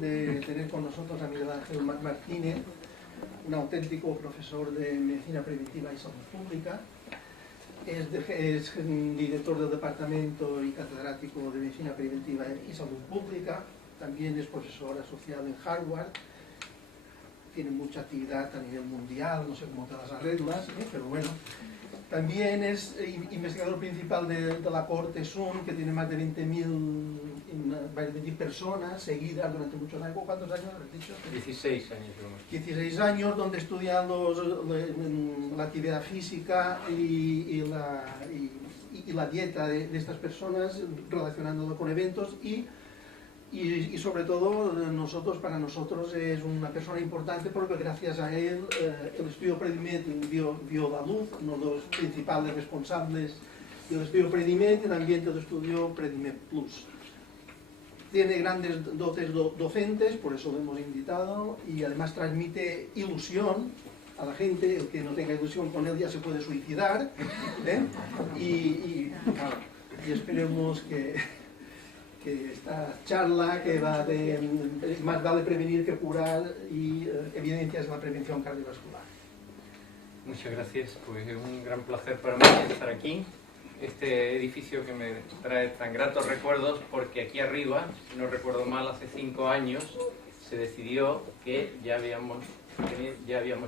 de tener con nosotros a Miguel Ángel Martínez, un auténtico profesor de Medicina Preventiva y Salud Pública. Es director del Departamento y catedrático de Medicina Preventiva y Salud Pública. También es profesor asociado en Harvard. Tiene mucha actividad a nivel mundial, no sé cómo te las arreglas, pero bueno. También es investigador principal de la cohorte SUN, que tiene más de 20.000 personas seguidas durante muchos años. ¿Cuántos años has dicho? 16 años. 16 años, donde estudian la actividad física y la dieta de estas personas, relacionándolo con eventos y sobre todo para nosotros es una persona importante porque gracias a él el estudio Predimed vio la luz, uno de los principales responsables del estudio Predimed y el ambiente del estudio Predimed Plus. Tiene grandes dotes docentes, por eso lo hemos invitado, y además transmite ilusión a la gente. El que no tenga ilusión con él ya se puede suicidar, y esperemos que esta charla, que va de más vale prevenir que curar, y evidencias de la prevención cardiovascular. Muchas gracias, pues es un gran placer para mí estar aquí. Este edificio que me trae tan gratos recuerdos, porque aquí arriba, si no recuerdo mal, hace 5 años se decidió que ya habíamos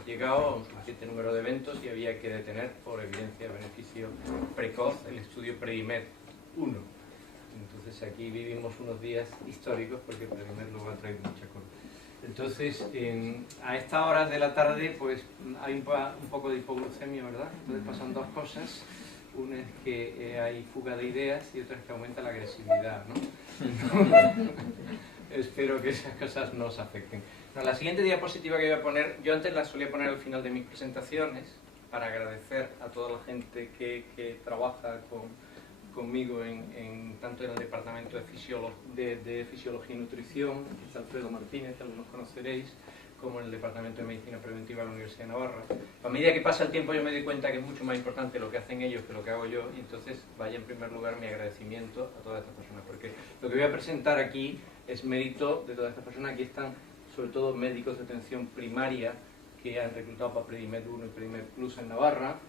llegado a un suficiente número de eventos y había que detener por evidencia de beneficio precoz el estudio Predimed 1. Entonces aquí vivimos unos días históricos porque Predimed luego ha traído mucha cosa. Entonces, a estas horas de la tarde pues hay un poco de hipoglucemia, ¿verdad? Entonces pasan dos cosas. Una es que hay fuga de ideas y otra es que aumenta la agresividad, ¿no? Espero que esas cosas no os afecten. No, la siguiente diapositiva que voy a poner, yo antes la solía poner al final de mis presentaciones para agradecer a toda la gente que trabaja conmigo tanto en el departamento de Fisiología y Nutrición, que está Alfredo Martínez, que algunos conoceréis, como en el departamento de Medicina Preventiva de la Universidad de Navarra. A medida que pasa el tiempo yo me doy cuenta que es mucho más importante lo que hacen ellos que lo que hago yo, y entonces vaya en primer lugar mi agradecimiento a todas estas personas, porque lo que voy a presentar aquí es mérito de todas estas personas. Aquí están sobre todo médicos de atención primaria que han reclutado para Predimed 1 y Predimed Plus en Navarra.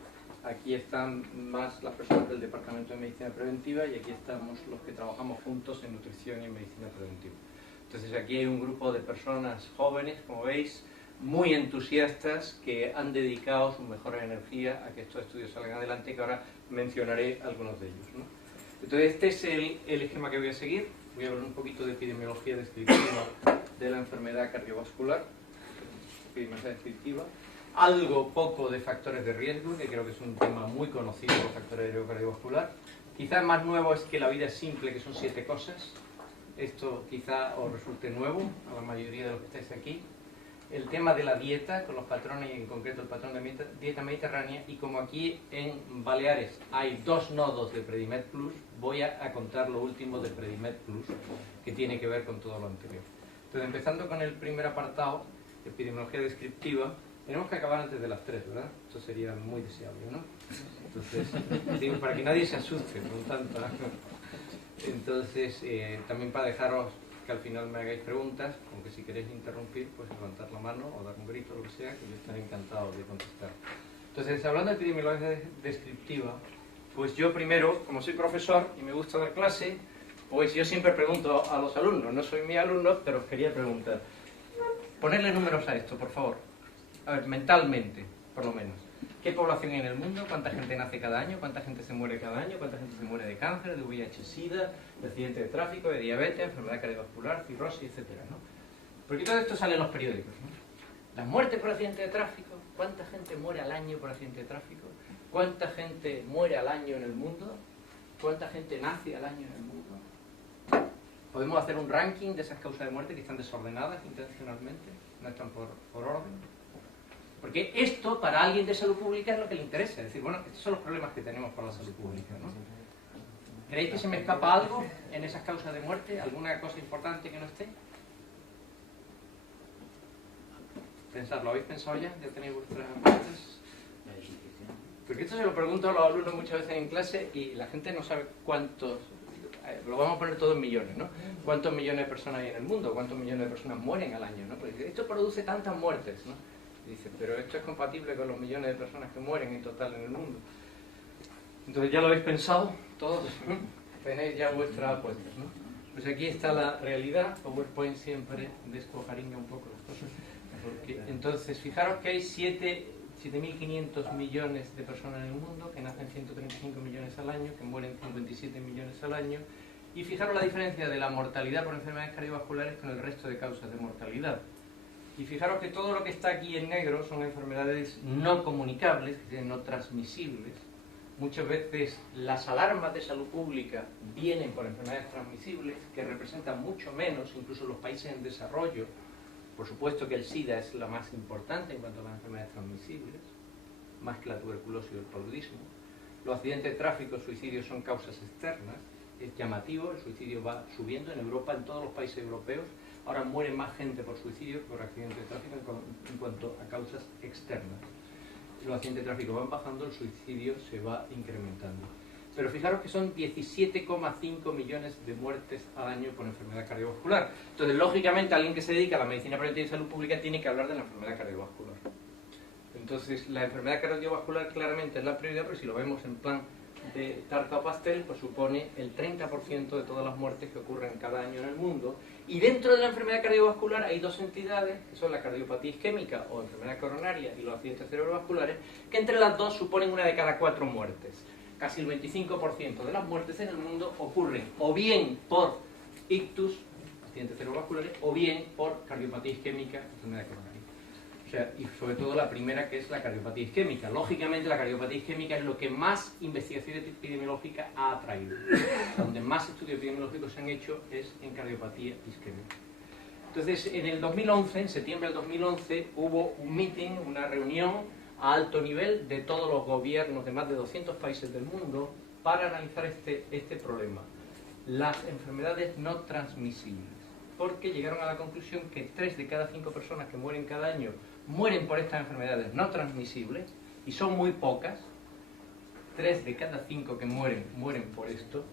Aquí están más las personas del Departamento de Medicina Preventiva y aquí estamos los que trabajamos juntos en nutrición y en medicina preventiva. Entonces aquí hay un grupo de personas jóvenes, como veis, muy entusiastas, que han dedicado su mejor energía a que estos estudios salgan adelante, que ahora mencionaré algunos de ellos, ¿no? Entonces este es el esquema que voy a seguir. Voy a hablar un poquito de epidemiología descriptiva de la enfermedad cardiovascular, epidemiología descriptiva. Algo poco de factores de riesgo, que creo que es un tema muy conocido, los factores de riesgo cardiovascular. Quizás más nuevo es que la vida es simple, que son 7 cosas. Esto quizá os resulte nuevo a la mayoría de los que estáis aquí. El tema de la dieta, con los patrones y en concreto el patrón de dieta mediterránea, y como aquí en Baleares hay 2 nodos de Predimed Plus, voy a contar lo último de Predimed Plus, que tiene que ver con todo lo anterior. Entonces, empezando con el primer apartado, epidemiología descriptiva. Tenemos que acabar antes de las 3, ¿verdad? Esto sería muy deseable, ¿no? Entonces, digo, para que nadie se asuste con tanta... Entonces, también para dejaros que al final me hagáis preguntas, aunque si queréis interrumpir, pues levantar la mano o dar un grito, lo que sea, que yo estaré encantado de contestar. Entonces, hablando de epidemiología descriptiva, pues yo primero, como soy profesor y me gusta dar clase, pues yo siempre pregunto a los alumnos, no soy mi alumno, pero os quería preguntar. Ponerle números a esto, por favor. A ver, mentalmente, por lo menos. ¿Qué población hay en el mundo? ¿Cuánta gente nace cada año? ¿Cuánta gente se muere cada año? ¿Cuánta gente se muere de cáncer, de VIH-Sida, de accidente de tráfico, de diabetes, enfermedad cardiovascular, cirrosis, etcétera, ¿no? Porque todo esto sale en los periódicos, ¿no? Las muertes por accidente de tráfico. ¿Cuánta gente muere al año por accidente de tráfico? ¿Cuánta gente muere al año en el mundo? ¿Cuánta gente nace al año en el mundo? Podemos hacer un ranking de esas causas de muerte que están desordenadas intencionalmente, no están por orden. Porque esto, para alguien de salud pública, es lo que le interesa. Es decir, bueno, estos son los problemas que tenemos para la salud pública, ¿no? ¿Creéis que se me escapa algo en esas causas de muerte? ¿Alguna cosa importante que no esté? Pensadlo, ¿habéis pensado ya? ¿Ya tenéis vuestras apuestas? Porque esto se lo pregunto a los alumnos muchas veces en clase y la gente no sabe cuántos lo vamos a poner todo en millones, ¿no? ¿Cuántos millones de personas hay en el mundo? ¿Cuántos millones de personas mueren al año, ¿no? Pues esto produce tantas muertes, ¿no? Dice, pero esto es compatible con los millones de personas que mueren en total en el mundo. Entonces, ¿ya lo habéis pensado todos? Tenéis ya vuestra apuesta, ¿no? Pues aquí está la realidad. PowerPoint siempre descuajaringa un poco las cosas. Porque, entonces, fijaros que hay 7.500 millones de personas en el mundo, que nacen 135 millones al año, que mueren 57 millones al año. Y fijaros la diferencia de la mortalidad por enfermedades cardiovasculares con el resto de causas de mortalidad. Y fijaros que todo lo que está aquí en negro son enfermedades no comunicables, es decir, no transmisibles. Muchas veces las alarmas de salud pública vienen por enfermedades transmisibles, que representan mucho menos, incluso los países en desarrollo. Por supuesto que el SIDA es la más importante en cuanto a las enfermedades transmisibles, más que la tuberculosis y el paludismo. Los accidentes de tráfico, suicidios son causas externas. Es llamativo, el suicidio va subiendo en Europa, en todos los países europeos. Ahora muere más gente por suicidio que por accidentes de tráfico en cuanto a causas externas. Los accidentes de tráfico van bajando, el suicidio se va incrementando. Pero fijaros que son 17,5 millones de muertes al año por enfermedad cardiovascular. Entonces, lógicamente, alguien que se dedica a la medicina preventiva y salud pública tiene que hablar de la enfermedad cardiovascular. Entonces, la enfermedad cardiovascular claramente es la prioridad, pero si lo vemos en plan de tarta o pastel, pues supone el 30% de todas las muertes que ocurren cada año en el mundo. Y dentro de la enfermedad cardiovascular hay dos entidades, que son la cardiopatía isquémica o enfermedad coronaria y los accidentes cerebrovasculares, que entre las dos suponen una de cada 4 muertes. Casi el 25% de las muertes en el mundo ocurren o bien por ictus, accidentes cerebrovasculares, o bien por cardiopatía isquémica, enfermedad coronaria. O sea, y sobre todo la primera, que es la cardiopatía isquémica. Lógicamente, la cardiopatía isquémica es lo que más investigación epidemiológica ha atraído. Donde más estudios epidemiológicos se han hecho es en cardiopatía isquémica. Entonces, en el 2011, en septiembre del 2011, hubo un meeting, una reunión a alto nivel de todos los gobiernos de más de 200 países del mundo para analizar este problema. Las enfermedades no transmisibles. Porque llegaron a la conclusión que 3 de cada 5 personas que mueren cada año mueren por estas enfermedades no transmisibles, y son muy pocas. 3 de cada 5 que mueren por esto,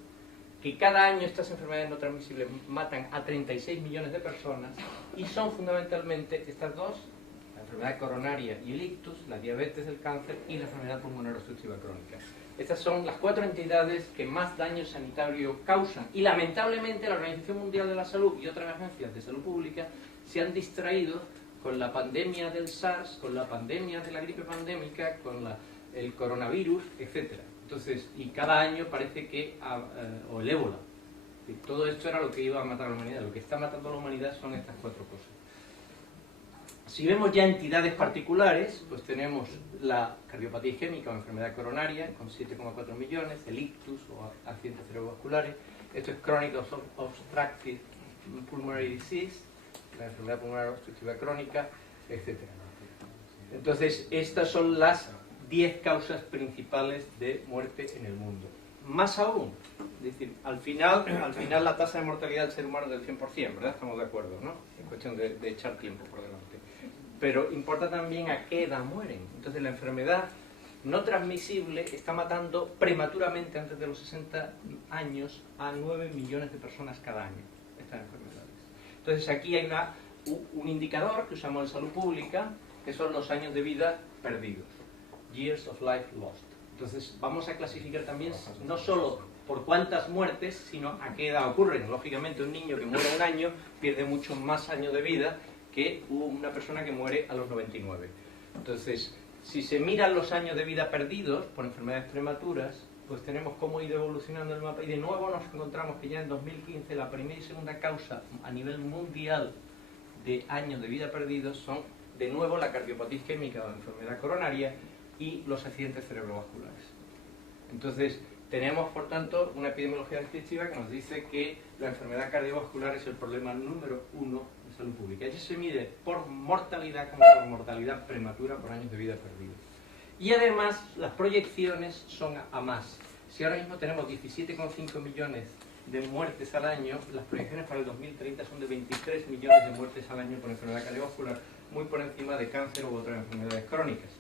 que cada año estas enfermedades no transmisibles matan a 36 millones de personas, y son fundamentalmente estas dos: la enfermedad coronaria y el ictus, la diabetes, el cáncer y la enfermedad pulmonar obstructiva crónica. Estas son las 4 entidades que más daño sanitario causan, y lamentablemente la Organización Mundial de la Salud y otras agencias de salud pública se han distraído con la pandemia del SARS, con la pandemia de la gripe pandémica, con el coronavirus, etc. Entonces, y cada año parece que, o el ébola, todo esto era lo que iba a matar a la humanidad. Lo que está matando a la humanidad son estas 4 cosas. Si vemos ya entidades particulares, pues tenemos la cardiopatía isquémica o enfermedad coronaria, con 7,4 millones, el ictus o accidentes cerebrovasculares. Esto es Chronic Obstructive Pulmonary Disease, la enfermedad pulmonar obstructiva crónica, etc. Entonces, estas son las 10 causas principales de muerte en el mundo. Más aún, es decir, al final la tasa de mortalidad del ser humano es del 100%, ¿verdad? Estamos de acuerdo, ¿no? Es cuestión de echar tiempo por delante. Pero importa también a qué edad mueren. Entonces, la enfermedad no transmisible está matando prematuramente, antes de los 60 años, a 9 millones de personas cada año, estas enfermedades. Entonces, aquí hay un indicador que usamos en salud pública, que son los años de vida perdidos, years of life lost. Entonces, vamos a clasificar también no solo por cuántas muertes, sino a qué edad ocurren. Lógicamente, un niño que muere a un año pierde muchos más años de vida que una persona que muere a los 99. Entonces, si se miran los años de vida perdidos por enfermedades prematuras, pues tenemos cómo ha ido evolucionando el mapa, y de nuevo nos encontramos que ya en 2015 la primera y segunda causa a nivel mundial de años de vida perdidos son de nuevo la cardiopatía isquémica o la enfermedad coronaria y los accidentes cerebrovasculares. Entonces, tenemos por tanto una epidemiología descriptiva que nos dice que la enfermedad cardiovascular es el problema número 1 de salud pública. Ella se mide por mortalidad como por mortalidad prematura por años de vida perdidos. Y además las proyecciones son a más. Si ahora mismo tenemos 17,5 millones de muertes al año, las proyecciones para el 2030 son de 23 millones de muertes al año por enfermedad cardiovascular, muy por encima de cáncer u otras enfermedades crónicas.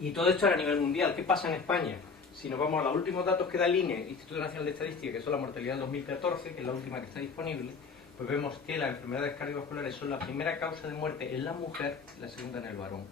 Y todo esto era a nivel mundial. ¿Qué pasa en España? Si nos vamos a los últimos datos que da el INE, Instituto Nacional de Estadística, que son la mortalidad del 2014, que es la última que está disponible, pues vemos que las enfermedades cardiovasculares son la primera causa de muerte en la mujer y la segunda en el varón.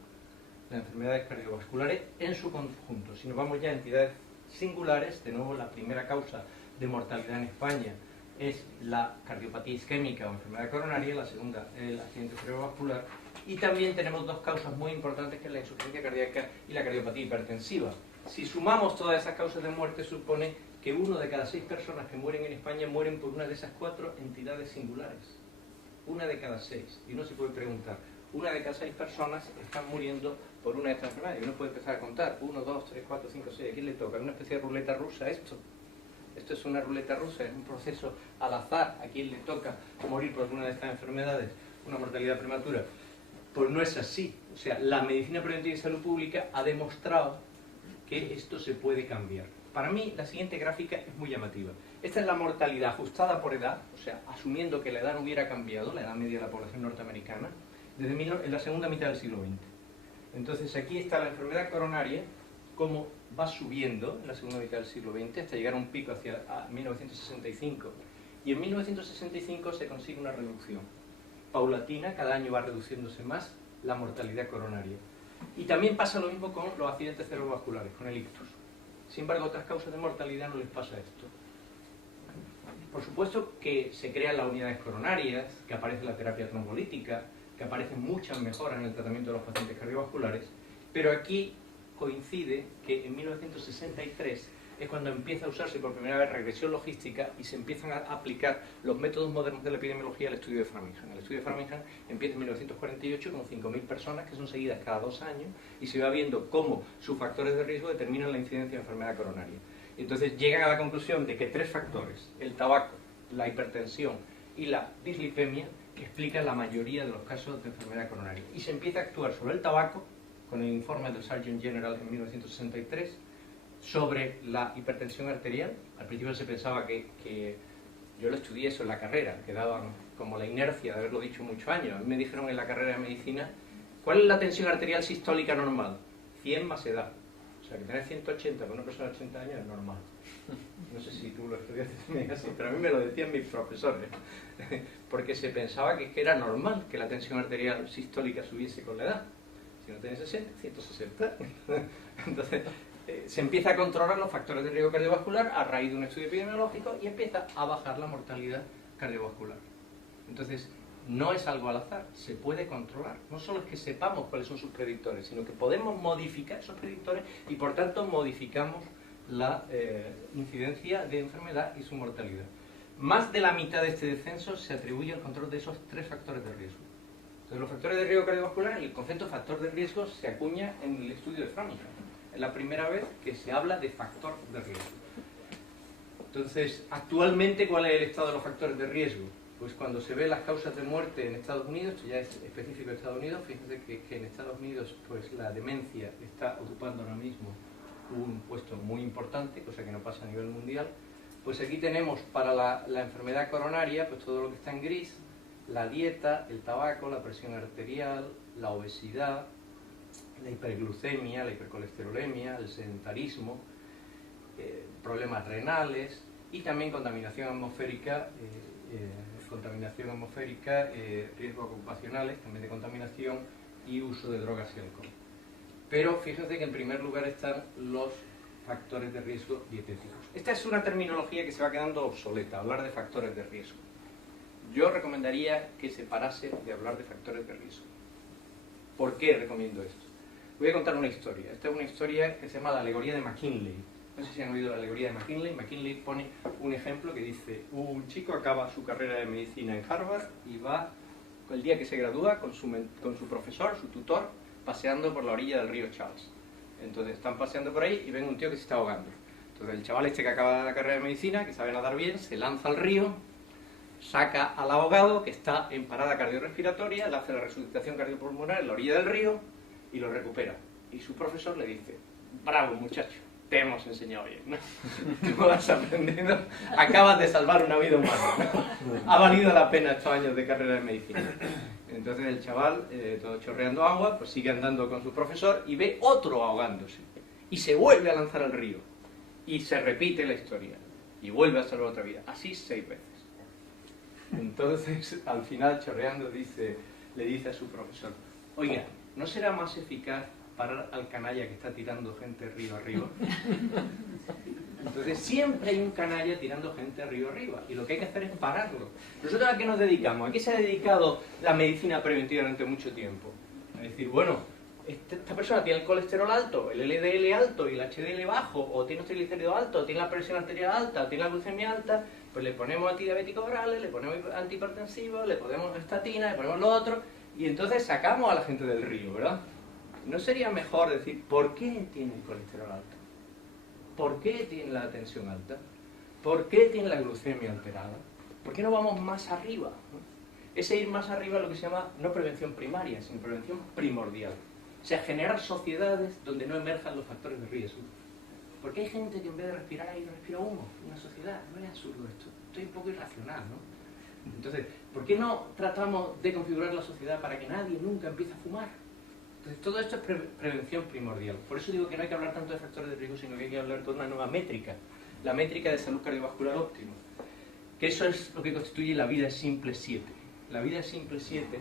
Las enfermedades cardiovasculares en su conjunto. Si nos vamos ya a entidades singulares, de nuevo la primera causa de mortalidad en España es la cardiopatía isquémica o enfermedad coronaria, la segunda el accidente cerebrovascular, y también tenemos dos causas muy importantes, que es la insuficiencia cardíaca y la cardiopatía hipertensiva. Si sumamos todas esas causas de muerte, supone que 1 de cada 6 personas que mueren en España mueren por una de esas 4 entidades singulares. 1 de cada 6. Y uno se puede preguntar, 1 de cada 6 personas están muriendo por una de estas enfermedades. Y uno puede empezar a contar, 1, 2, 3, 4, 5, 6. ¿A quién le toca? ¿Una especie de ruleta rusa esto? Esto es una ruleta rusa, es un proceso al azar. ¿A quién le toca morir por alguna de estas enfermedades? Una mortalidad prematura. Pues no es así. O sea, la medicina preventiva y salud pública ha demostrado que esto se puede cambiar. Para mí, la siguiente gráfica es muy llamativa. Esta es la mortalidad ajustada por edad, o sea, asumiendo que la edad no hubiera cambiado, la edad media de la población norteamericana, en la segunda mitad del siglo XX. Entonces, aquí está la enfermedad coronaria, cómo va subiendo en la segunda mitad del siglo XX, hasta llegar a un pico hacia 1965. Y en 1965 se consigue una reducción paulatina, cada año va reduciéndose más la mortalidad coronaria. Y también pasa lo mismo con los accidentes cerebrovasculares, con el ictus. Sin embargo, otras causas de mortalidad no les pasa esto. Por supuesto que se crean las unidades coronarias, que aparece la terapia trombolítica, que aparecen muchas mejoras en el tratamiento de los pacientes cardiovasculares, pero aquí coincide que en 1963 es cuando empieza a usarse por primera vez regresión logística y se empiezan a aplicar los métodos modernos de la epidemiología al estudio de Framingham. El estudio de Framingham empieza en 1948 con 5.000 personas que son seguidas cada 2 años y se va viendo cómo sus factores de riesgo determinan la incidencia de enfermedad coronaria. Entonces llegan a la conclusión de que 3 factores, el tabaco, la hipertensión y la dislipemia, que explican la mayoría de los casos de enfermedad coronaria. Y se empieza a actuar sobre el tabaco con el informe del Surgeon General en 1963, sobre la hipertensión arterial. Al principio se pensaba que yo lo estudié eso en la carrera, que daban como la inercia de haberlo dicho muchos años. A mí me dijeron en la carrera de medicina, ¿cuál es la tensión arterial sistólica normal? 100 más edad. O sea, que tener 180 para una persona de 80 años es normal. No sé si tú lo estudiaste también así, pero a mí me lo decían mis profesores. Porque se pensaba que era normal que la tensión arterial sistólica subiese con la edad. Si no tienes 60, 160. Entonces, se empieza a controlar los factores de riesgo cardiovascular a raíz de un estudio epidemiológico y empieza a bajar la mortalidad cardiovascular. Entonces, no es algo al azar, se puede controlar. No solo es que sepamos cuáles son sus predictores, sino que podemos modificar esos predictores y por tanto modificamos la incidencia de enfermedad y su mortalidad. Más de la mitad de este descenso se atribuye al control de esos 3 factores de riesgo. Entonces, los factores de riesgo cardiovascular, el concepto factor de riesgo se acuña en el estudio de Framingham. Es la primera vez que se habla de factor de riesgo. Entonces, actualmente, ¿cuál es el estado de los factores de riesgo? Pues cuando se ve las causas de muerte en Estados Unidos, esto ya es específico de Estados Unidos, fíjense que en Estados Unidos pues la demencia está ocupando ahora mismo un puesto muy importante, cosa que no pasa a nivel mundial. Pues aquí tenemos para la enfermedad coronaria, pues todo lo que está en gris, la dieta, el tabaco, la presión arterial, la obesidad, la hiperglucemia, la hipercolesterolemia, el sedentarismo, problemas renales y también contaminación atmosférica, riesgos ocupacionales, también de contaminación y uso de drogas y alcohol. Pero fíjense que en primer lugar están los factores de riesgo dietéticos. Esta es una terminología que se va quedando obsoleta, hablar de factores de riesgo. Yo recomendaría que se parase de hablar de factores de riesgo. ¿Por qué recomiendo esto? Voy a contar una historia. Esta es una historia que se llama la alegoría de McKinley. No sé si han oído la alegoría de McKinley. McKinley pone un ejemplo que dice: un chico acaba su carrera de medicina en Harvard y va, el día que se gradúa, con su profesor, su tutor, paseando por la orilla del río Charles. Entonces están paseando por ahí y ven un tío que se está ahogando. Entonces el chaval este que acaba la carrera de medicina, que sabe nadar bien, se lanza al río, saca al ahogado que está en parada cardiorrespiratoria, le hace la resucitación cardiopulmonar en la orilla del río y lo recupera. Y su profesor le dice: bravo muchacho, te hemos enseñado bien, ¿no? Tú has aprendido, acabas de salvar una vida humana, ¿no? Ha valido la pena estos años de carrera de medicina. Entonces el chaval, todo chorreando agua, pues sigue andando con su profesor y ve otro ahogándose y se vuelve a lanzar al río y se repite la historia y vuelve a salvar otra vida, así 6 veces. Entonces al final, chorreando, le dice a su profesor: oiga, ¿no será más eficaz parar al canalla que está tirando gente río arriba? Entonces siempre hay un canalla tirando gente río arriba y lo que hay que hacer es pararlo. ¿Nosotros a qué nos dedicamos? ¿A qué se ha dedicado la medicina preventiva durante mucho tiempo? A decir, bueno, esta persona tiene el colesterol alto, el LDL alto y el HDL bajo, o tiene un triglicérido alto, o tiene la presión arterial alta, o tiene la glucemia alta, pues le ponemos antidiabéticos orales, le ponemos antihipertensivos, le ponemos estatina, le ponemos lo otro, y entonces sacamos a la gente del río, ¿verdad? ¿No sería mejor decir, ¿por qué tiene el colesterol alto? ¿Por qué tiene la tensión alta? ¿Por qué tiene la glucemia alterada? ¿Por qué no vamos más arriba? Ese ir más arriba es lo que se llama no prevención primaria, sino prevención primordial. O sea, generar sociedades donde no emerjan los factores de riesgo. Porque hay gente que en vez de respirar aire, respira humo. Una sociedad, no es absurdo esto. Estoy un poco irracional, ¿no? Entonces, ¿por qué no tratamos de configurar la sociedad para que nadie nunca empiece a fumar? Entonces, todo esto es prevención primordial. Por eso digo que no hay que hablar tanto de factores de riesgo, sino que hay que hablar de una nueva métrica. La métrica de salud cardiovascular óptima. Que eso es lo que constituye la vida simple 7. La vida simple 7,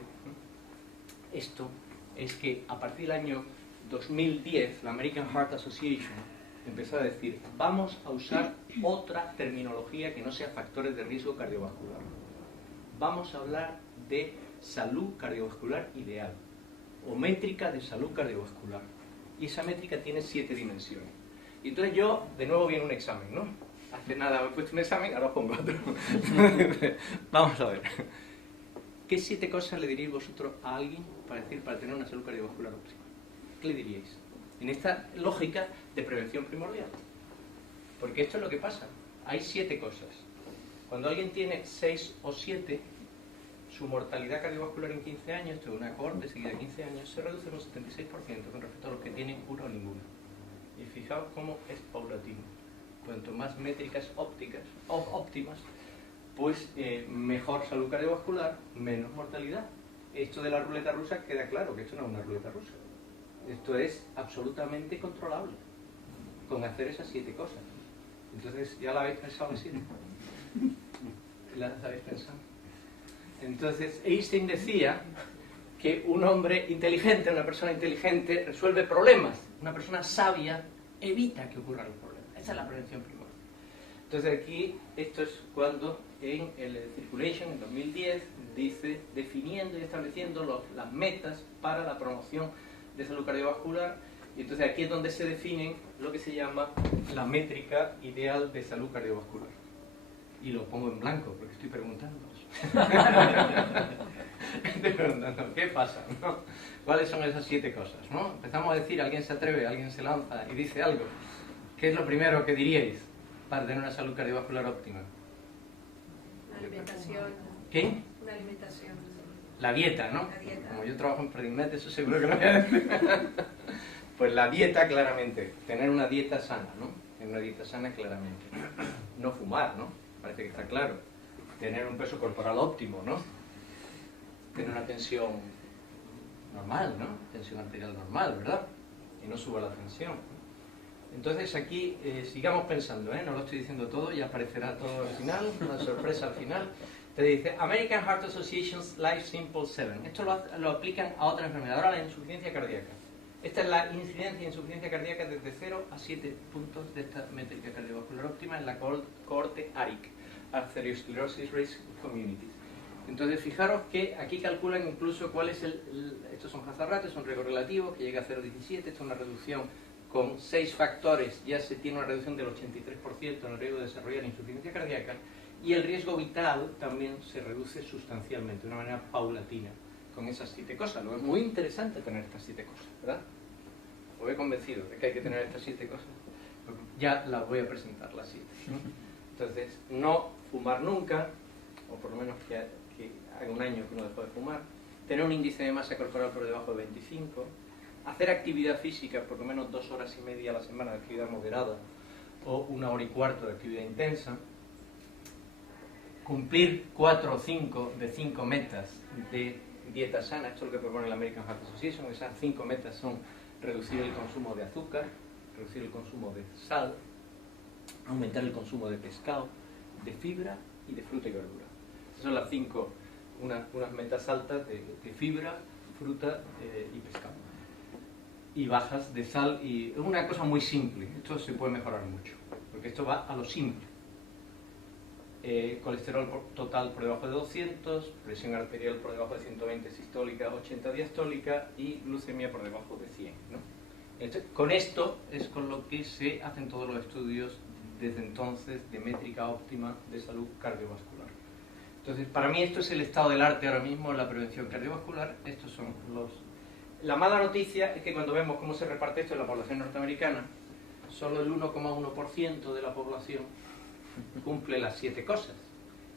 esto es que a partir del año 2010, la American Heart Association empezó a decir, vamos a usar otra terminología que no sea factores de riesgo cardiovascular. Vamos a hablar de salud cardiovascular ideal, o métrica de salud cardiovascular. Y esa métrica tiene 7 dimensiones. Y entonces yo, de nuevo viene un examen, ¿no? Hace nada me he puesto un examen, ahora os pongo otro. Vamos a ver. ¿Qué 7 cosas le diríais vosotros a alguien para tener una salud cardiovascular óptima? ¿Qué le diríais? En esta lógica de prevención primordial. Porque esto es lo que pasa. Hay 7 cosas. Cuando alguien tiene 6 o 7, su mortalidad cardiovascular en 15 años, esto es una cohorte seguida de 15 años, se reduce en un 76% con respecto a los que tienen una o ninguna. Y fijaos cómo es paulatino. Cuanto más métricas óptimas, pues mejor salud cardiovascular, menos mortalidad. Esto de la ruleta rusa queda claro que esto no es una ruleta rusa. Esto es absolutamente controlable con hacer esas 7 cosas. Entonces, ¿ya la habéis pensado en 7? ¿Las habéis pensado? Entonces, Einstein decía que un hombre inteligente, una persona inteligente, resuelve problemas. Una persona sabia evita que ocurran los problemas. Esa es la prevención primordial. Entonces aquí, esto es cuando en el Circulation, en 2010, dice, definiendo y estableciendo las metas para la promoción de salud cardiovascular. Y entonces aquí es donde se definen lo que se llama la métrica ideal de salud cardiovascular. Y lo pongo en blanco porque estoy preguntando. Estoy preguntando, ¿qué pasa? ¿No? ¿Cuáles son esas 7 cosas? ¿No? Empezamos a decir, alguien se atreve, alguien se lanza y dice algo. ¿Qué es lo primero que diríais para tener una salud cardiovascular óptima? Una alimentación. ¿Qué? Una alimentación. La dieta, ¿no? La dieta. Como yo trabajo en Predimet, eso seguro que lo voy a decir. Pues la dieta, claramente. Tener una dieta sana, ¿no? Tener una dieta sana, claramente. No fumar, ¿no? Parece que está claro. Tener un peso corporal óptimo, ¿no? Tener una tensión normal, ¿no? Tensión arterial normal, ¿verdad? Y no suba la tensión. Entonces aquí sigamos pensando, ¿eh? No lo estoy diciendo todo, ya aparecerá todo al final, una sorpresa al final. Te dice American Heart Association's Life Simple 7. Esto lo aplican a otra enfermedad, ahora la insuficiencia cardíaca. Esta es la incidencia de insuficiencia cardíaca desde 0 a 7 puntos de esta métrica cardiovascular óptima en la cohorte ARIC, Arteriosclerosis Risk Communities. Entonces fijaros que aquí calculan incluso cuál es estos son hazard ratios, son riesgos relativos, que llega a 0,17, esto es una reducción con 6 factores, ya se tiene una reducción del 83% en el riesgo de desarrollar insuficiencia cardíaca, y el riesgo vital también se reduce sustancialmente, de una manera paulatina, con esas 7 cosas. Lo es muy interesante tener estas 7 cosas, ¿verdad? Os he convencido de que hay que tener estas 7 cosas. Ya las voy a presentar, las 7. Entonces, no fumar nunca, o por lo menos que haga un año que uno dejó de fumar, tener un índice de masa corporal por debajo de 25, hacer actividad física por lo menos 2 horas y media a la semana de actividad moderada, o 1 hora y cuarto de actividad intensa, cumplir 4 o 5 de 5 metas de dieta sana. Esto es lo que propone la American Heart Association. Esas 5 metas son reducir el consumo de azúcar, reducir el consumo de sal, aumentar el consumo de pescado, de fibra y de fruta y verdura. Esas son las 5, unas metas altas de fibra, fruta y pescado. Y bajas de sal, y es una cosa muy simple, esto se puede mejorar mucho, porque esto va a lo simple. Colesterol total por debajo de 200, presión arterial por debajo de 120 sistólica, 80 diastólica y glucemia por debajo de 100, ¿no? Con esto es con lo que se hacen todos los estudios desde entonces de métrica óptima de salud cardiovascular. Entonces, para mí esto es el estado del arte ahora mismo en la prevención cardiovascular. Estos son los... La mala noticia es que cuando vemos cómo se reparte esto en la población norteamericana, solo el 1,1% de la población cumple las 7 cosas.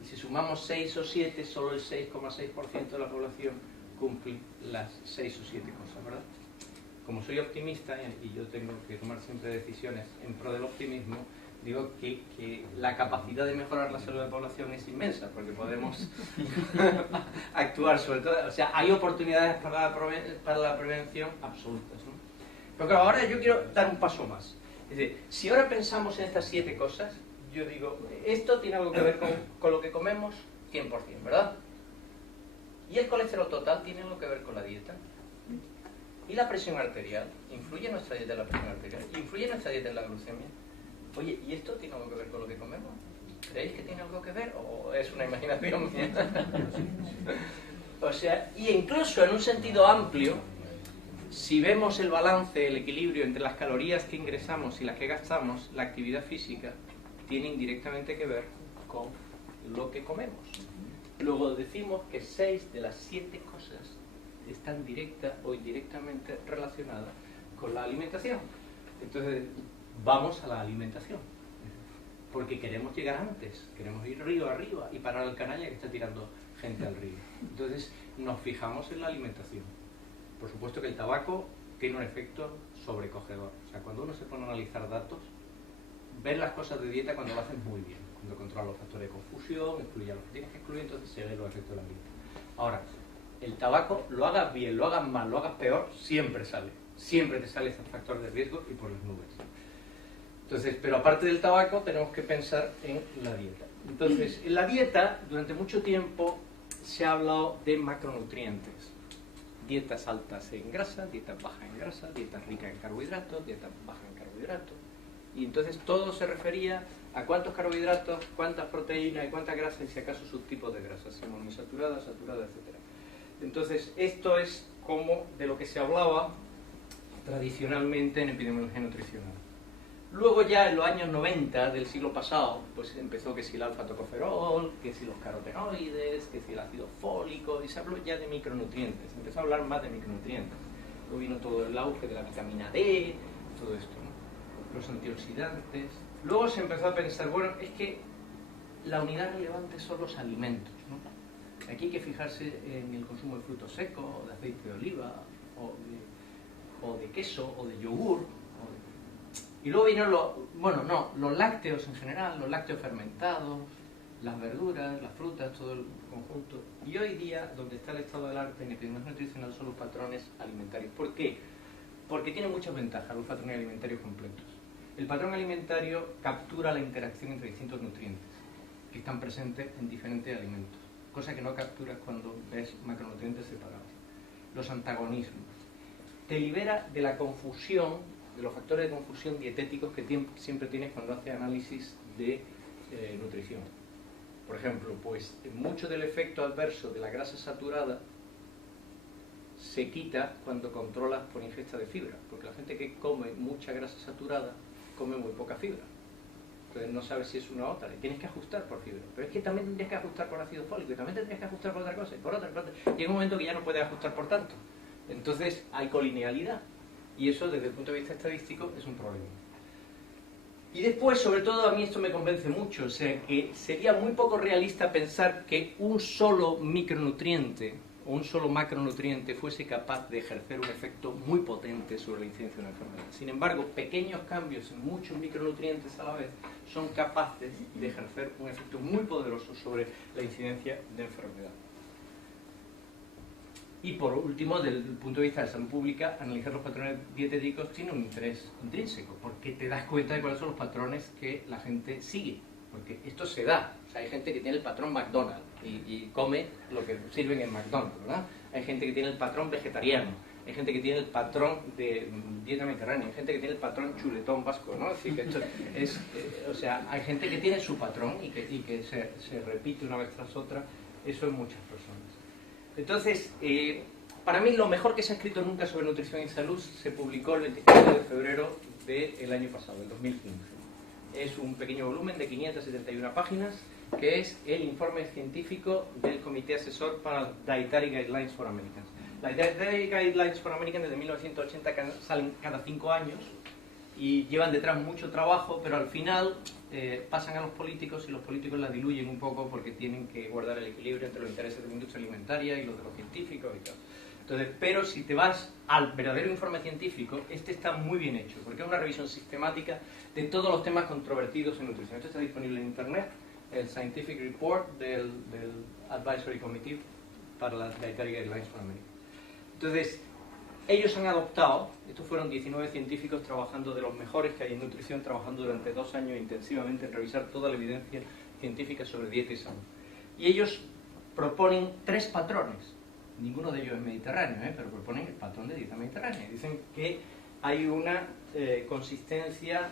Y si sumamos 6 o 7, solo el 6,6% de la población cumple las 6 o 7 cosas, ¿verdad? Como soy optimista y yo tengo que tomar siempre decisiones en pro del optimismo, digo que la capacidad de mejorar la salud de la población es inmensa, porque podemos actuar sobre todo, o sea, hay oportunidades para la prevención absolutas, ¿no? Pero claro, ahora yo quiero dar un paso más. Es decir, si ahora pensamos en estas 7 cosas, yo digo, esto tiene algo que ver con lo que comemos 100%, ¿verdad? Y el colesterol total tiene algo que ver con la dieta. Y la presión arterial, ¿influye nuestra dieta en la presión arterial? ¿Influye nuestra dieta en la glucemia? Oye, ¿y esto tiene algo que ver con lo que comemos? ¿Creéis que tiene algo que ver o es una imaginación mía? O sea, y incluso en un sentido amplio, si vemos el balance, el equilibrio entre las calorías que ingresamos y las que gastamos, la actividad física tiene indirectamente que ver con lo que comemos. Luego decimos que 6 de las 7 cosas están directa o indirectamente relacionadas con la alimentación. Entonces, vamos a la alimentación, porque queremos llegar antes, queremos ir río arriba y parar al canalla que está tirando gente al río. Entonces, nos fijamos en la alimentación. Por supuesto que el tabaco tiene un efecto sobrecogedor. O sea, cuando uno se pone a analizar datos, ver las cosas de dieta cuando lo haces muy bien, cuando controla los factores de confusión, excluye a los que tienes que excluir, entonces se ven los efectos de la dieta. Ahora, el tabaco, lo hagas bien, lo hagas mal, lo hagas peor, siempre sale. Siempre te sale ese factor de riesgo y por las nubes. Entonces, pero aparte del tabaco, tenemos que pensar en la dieta. Entonces, en la dieta, durante mucho tiempo, se ha hablado de macronutrientes. Dietas altas en grasa, dietas bajas en grasa, dietas ricas en carbohidratos, dietas bajas en carbohidratos. Y entonces todo se refería a cuántos carbohidratos, cuántas proteínas y cuántas grasas, y si acaso subtipos de grasas, monoinsaturadas, saturadas, etc. Entonces, esto es como de lo que se hablaba tradicionalmente en epidemiología nutricional. Luego ya en los años 90 del siglo pasado, pues empezó que si el alfa-tocoferol, que si los carotenoides, que si el ácido fólico, y se habló ya de micronutrientes, empezó a hablar más de micronutrientes. Luego vino todo el auge de la vitamina D, todo esto, ¿no? Los antioxidantes. Luego se empezó a pensar, bueno, es que la unidad relevante son los alimentos, ¿no? Aquí hay que fijarse en el consumo de frutos secos, o de aceite de oliva, o de queso, o de yogur. Y luego vinieron los lácteos en general, los lácteos fermentados, las verduras, las frutas, todo el conjunto. Y hoy día, donde está el estado del arte en epidemiología nutricional, son los patrones alimentarios. ¿Por qué? Porque tienen muchas ventajas los patrones alimentarios completos. El patrón alimentario captura la interacción entre distintos nutrientes que están presentes en diferentes alimentos, cosa que no capturas cuando ves macronutrientes separados. Los antagonismos. Te libera de la confusión, de los factores de confusión dietéticos que siempre tienes cuando haces análisis de nutrición. Por ejemplo, pues mucho del efecto adverso de la grasa saturada se quita cuando controlas por ingesta de fibra, porque la gente que come mucha grasa saturada come muy poca fibra. Entonces no sabes si es una u otra, y tienes que ajustar por fibra. Pero es que también tendrías que ajustar por ácido fólico, y también tendrías que ajustar por otra cosa, y por otra. Llega un momento que ya no puedes ajustar por tanto. Entonces hay colinealidad. Y eso, desde el punto de vista estadístico, es un problema. Y después, sobre todo, a mí esto me convence mucho, o sea, que sería muy poco realista pensar que un solo micronutriente o un solo macronutriente fuese capaz de ejercer un efecto muy potente sobre la incidencia de una enfermedad. Sin embargo, pequeños cambios en muchos micronutrientes a la vez son capaces de ejercer un efecto muy poderoso sobre la incidencia de enfermedad. Y por último, desde el punto de vista de salud pública, analizar los patrones dietéticos tiene un interés intrínseco, porque te das cuenta de cuáles son los patrones que la gente sigue. Porque esto se da. O sea, hay gente que tiene el patrón McDonald's y come lo que sirven en McDonald's, ¿verdad? Hay gente que tiene el patrón vegetariano, hay gente que tiene el patrón de dieta mediterránea, hay gente que tiene el patrón chuletón vasco, ¿no? Es decir, que esto es, o sea, hay gente que tiene su patrón y que se repite una vez tras otra, eso en muchas personas. Entonces, para mí lo mejor que se ha escrito nunca sobre nutrición y salud se publicó el 25 de febrero del año pasado, del 2015. Es un pequeño volumen de 571 páginas, que es el informe científico del Comité Asesor para Dietary Guidelines for Americans. Las Dietary Guidelines for Americans desde 1980 salen cada 5 años y llevan detrás mucho trabajo, pero al final pasan a los políticos y los políticos la diluyen un poco porque tienen que guardar el equilibrio entre los intereses de la industria alimentaria y los de los científicos y tal. Entonces, pero si te vas al verdadero informe científico, este está muy bien hecho, porque es una revisión sistemática de todos los temas controvertidos en nutrición. Esto está disponible en internet, el Scientific Report del Advisory Committee para las Dietary Guidelines for America. Entonces, ellos han adoptado, estos fueron 19 científicos trabajando de los mejores que hay en nutrición, trabajando durante 2 años intensivamente en revisar toda la evidencia científica sobre dieta y salud. Y ellos proponen 3 patrones. Ninguno de ellos es mediterráneo, pero proponen el patrón de dieta mediterránea. Dicen que hay una consistencia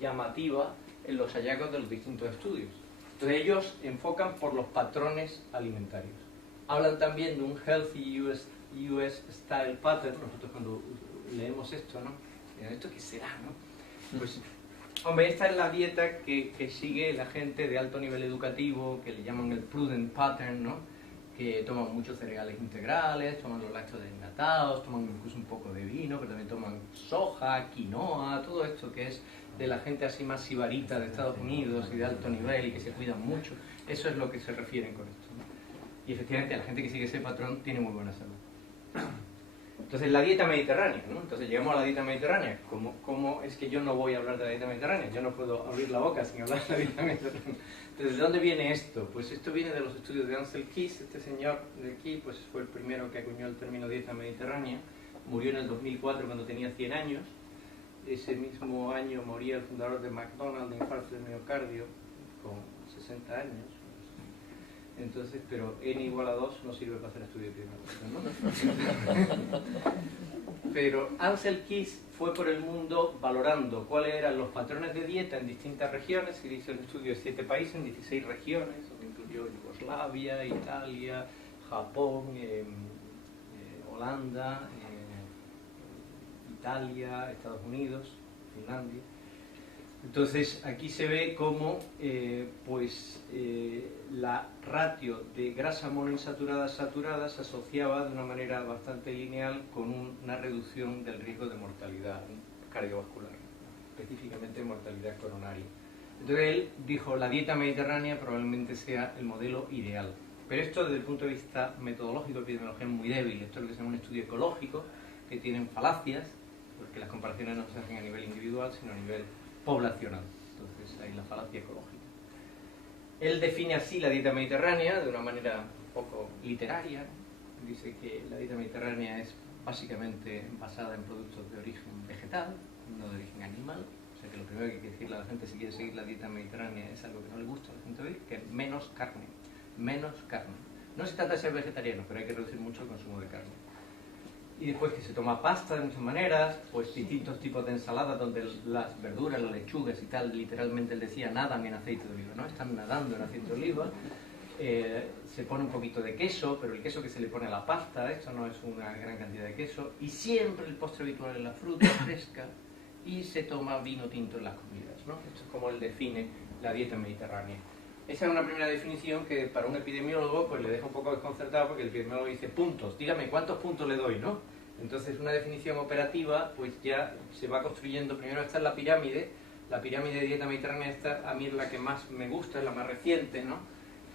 llamativa en los hallazgos de los distintos estudios. Entonces ellos enfocan por los patrones alimentarios. Hablan también de un Healthy US Style Pattern. Nosotros cuando leemos esto, ¿no? ¿Esto qué será, no? Pues, hombre, esta es la dieta que sigue la gente de alto nivel educativo, que le llaman el Prudent Pattern, ¿no? Que toman muchos cereales integrales, toman los lácteos desnatados, toman incluso un poco de vino, pero también toman soja, quinoa, todo esto que es de la gente así más sibarita de Estados Unidos y de alto nivel y que se cuidan mucho. Eso es lo que se refieren con esto, ¿no? Y efectivamente la gente que sigue ese patrón tiene muy buena salud. Entonces la dieta mediterránea, ¿no? Entonces llegamos a la dieta mediterránea. ¿Cómo es que yo no voy a hablar de la dieta mediterránea? Yo no puedo abrir la boca sin hablar de la dieta mediterránea. Entonces, ¿de dónde viene esto? Pues esto viene de los estudios de Ansel Keys. Este señor de aquí pues, fue el primero que acuñó el término dieta mediterránea. Murió en el 2004 cuando tenía 100 años. Ese mismo año moría el fundador de McDonald's de infarto de miocardio con 60 años. Entonces, pero n igual a 2 no sirve para hacer estudios epidemiológicos, ¿no? Pero Ansel Keys fue por el mundo valorando cuáles eran los patrones de dieta en distintas regiones, y hizo un estudio de 7 países en 16 regiones, donde incluyó Yugoslavia, Italia, Japón, Holanda, Italia, Estados Unidos, Finlandia. Entonces aquí se ve cómo la ratio de grasa monoinsaturada saturada se asociaba de una manera bastante lineal con una reducción del riesgo de mortalidad cardiovascular, específicamente mortalidad coronaria. Entonces él dijo, la dieta mediterránea probablemente sea el modelo ideal. Pero esto desde el punto de vista metodológico, epidemiología es muy débil. Esto es lo que se llama un estudio ecológico, que tienen falacias, porque las comparaciones no se hacen a nivel individual, sino a nivel poblacional. Entonces hay la falacia ecológica. Él define así la dieta mediterránea de una manera un poco literaria. Dice que la dieta mediterránea es básicamente basada en productos de origen vegetal, no de origen animal. O sea que lo primero que hay que decirle a la gente si quiere seguir la dieta mediterránea es algo que no le gusta a la gente oír, que es menos carne. Menos carne. No se trata de ser vegetariano, pero hay que reducir mucho el consumo de carne. Y después que se toma pasta de muchas maneras, pues distintos tipos de ensaladas donde las verduras, las lechugas y tal, literalmente él decía, nadan en aceite de oliva, ¿no? Están nadando en aceite de oliva. Se pone un poquito de queso, pero el queso que se le pone a la pasta, esto no es una gran cantidad de queso, y siempre el postre habitual es la fruta fresca, y se toma vino tinto en las comidas, ¿no? Esto es como él define la dieta mediterránea. Esa es una primera definición que para un epidemiólogo pues le deja un poco desconcertado, porque el epidemiólogo dice puntos, dígame cuántos puntos le doy, ¿no? Entonces una definición operativa pues ya se va construyendo. Primero está la pirámide de dieta mediterránea. Esta a mí es la que más me gusta, es la más reciente, ¿no?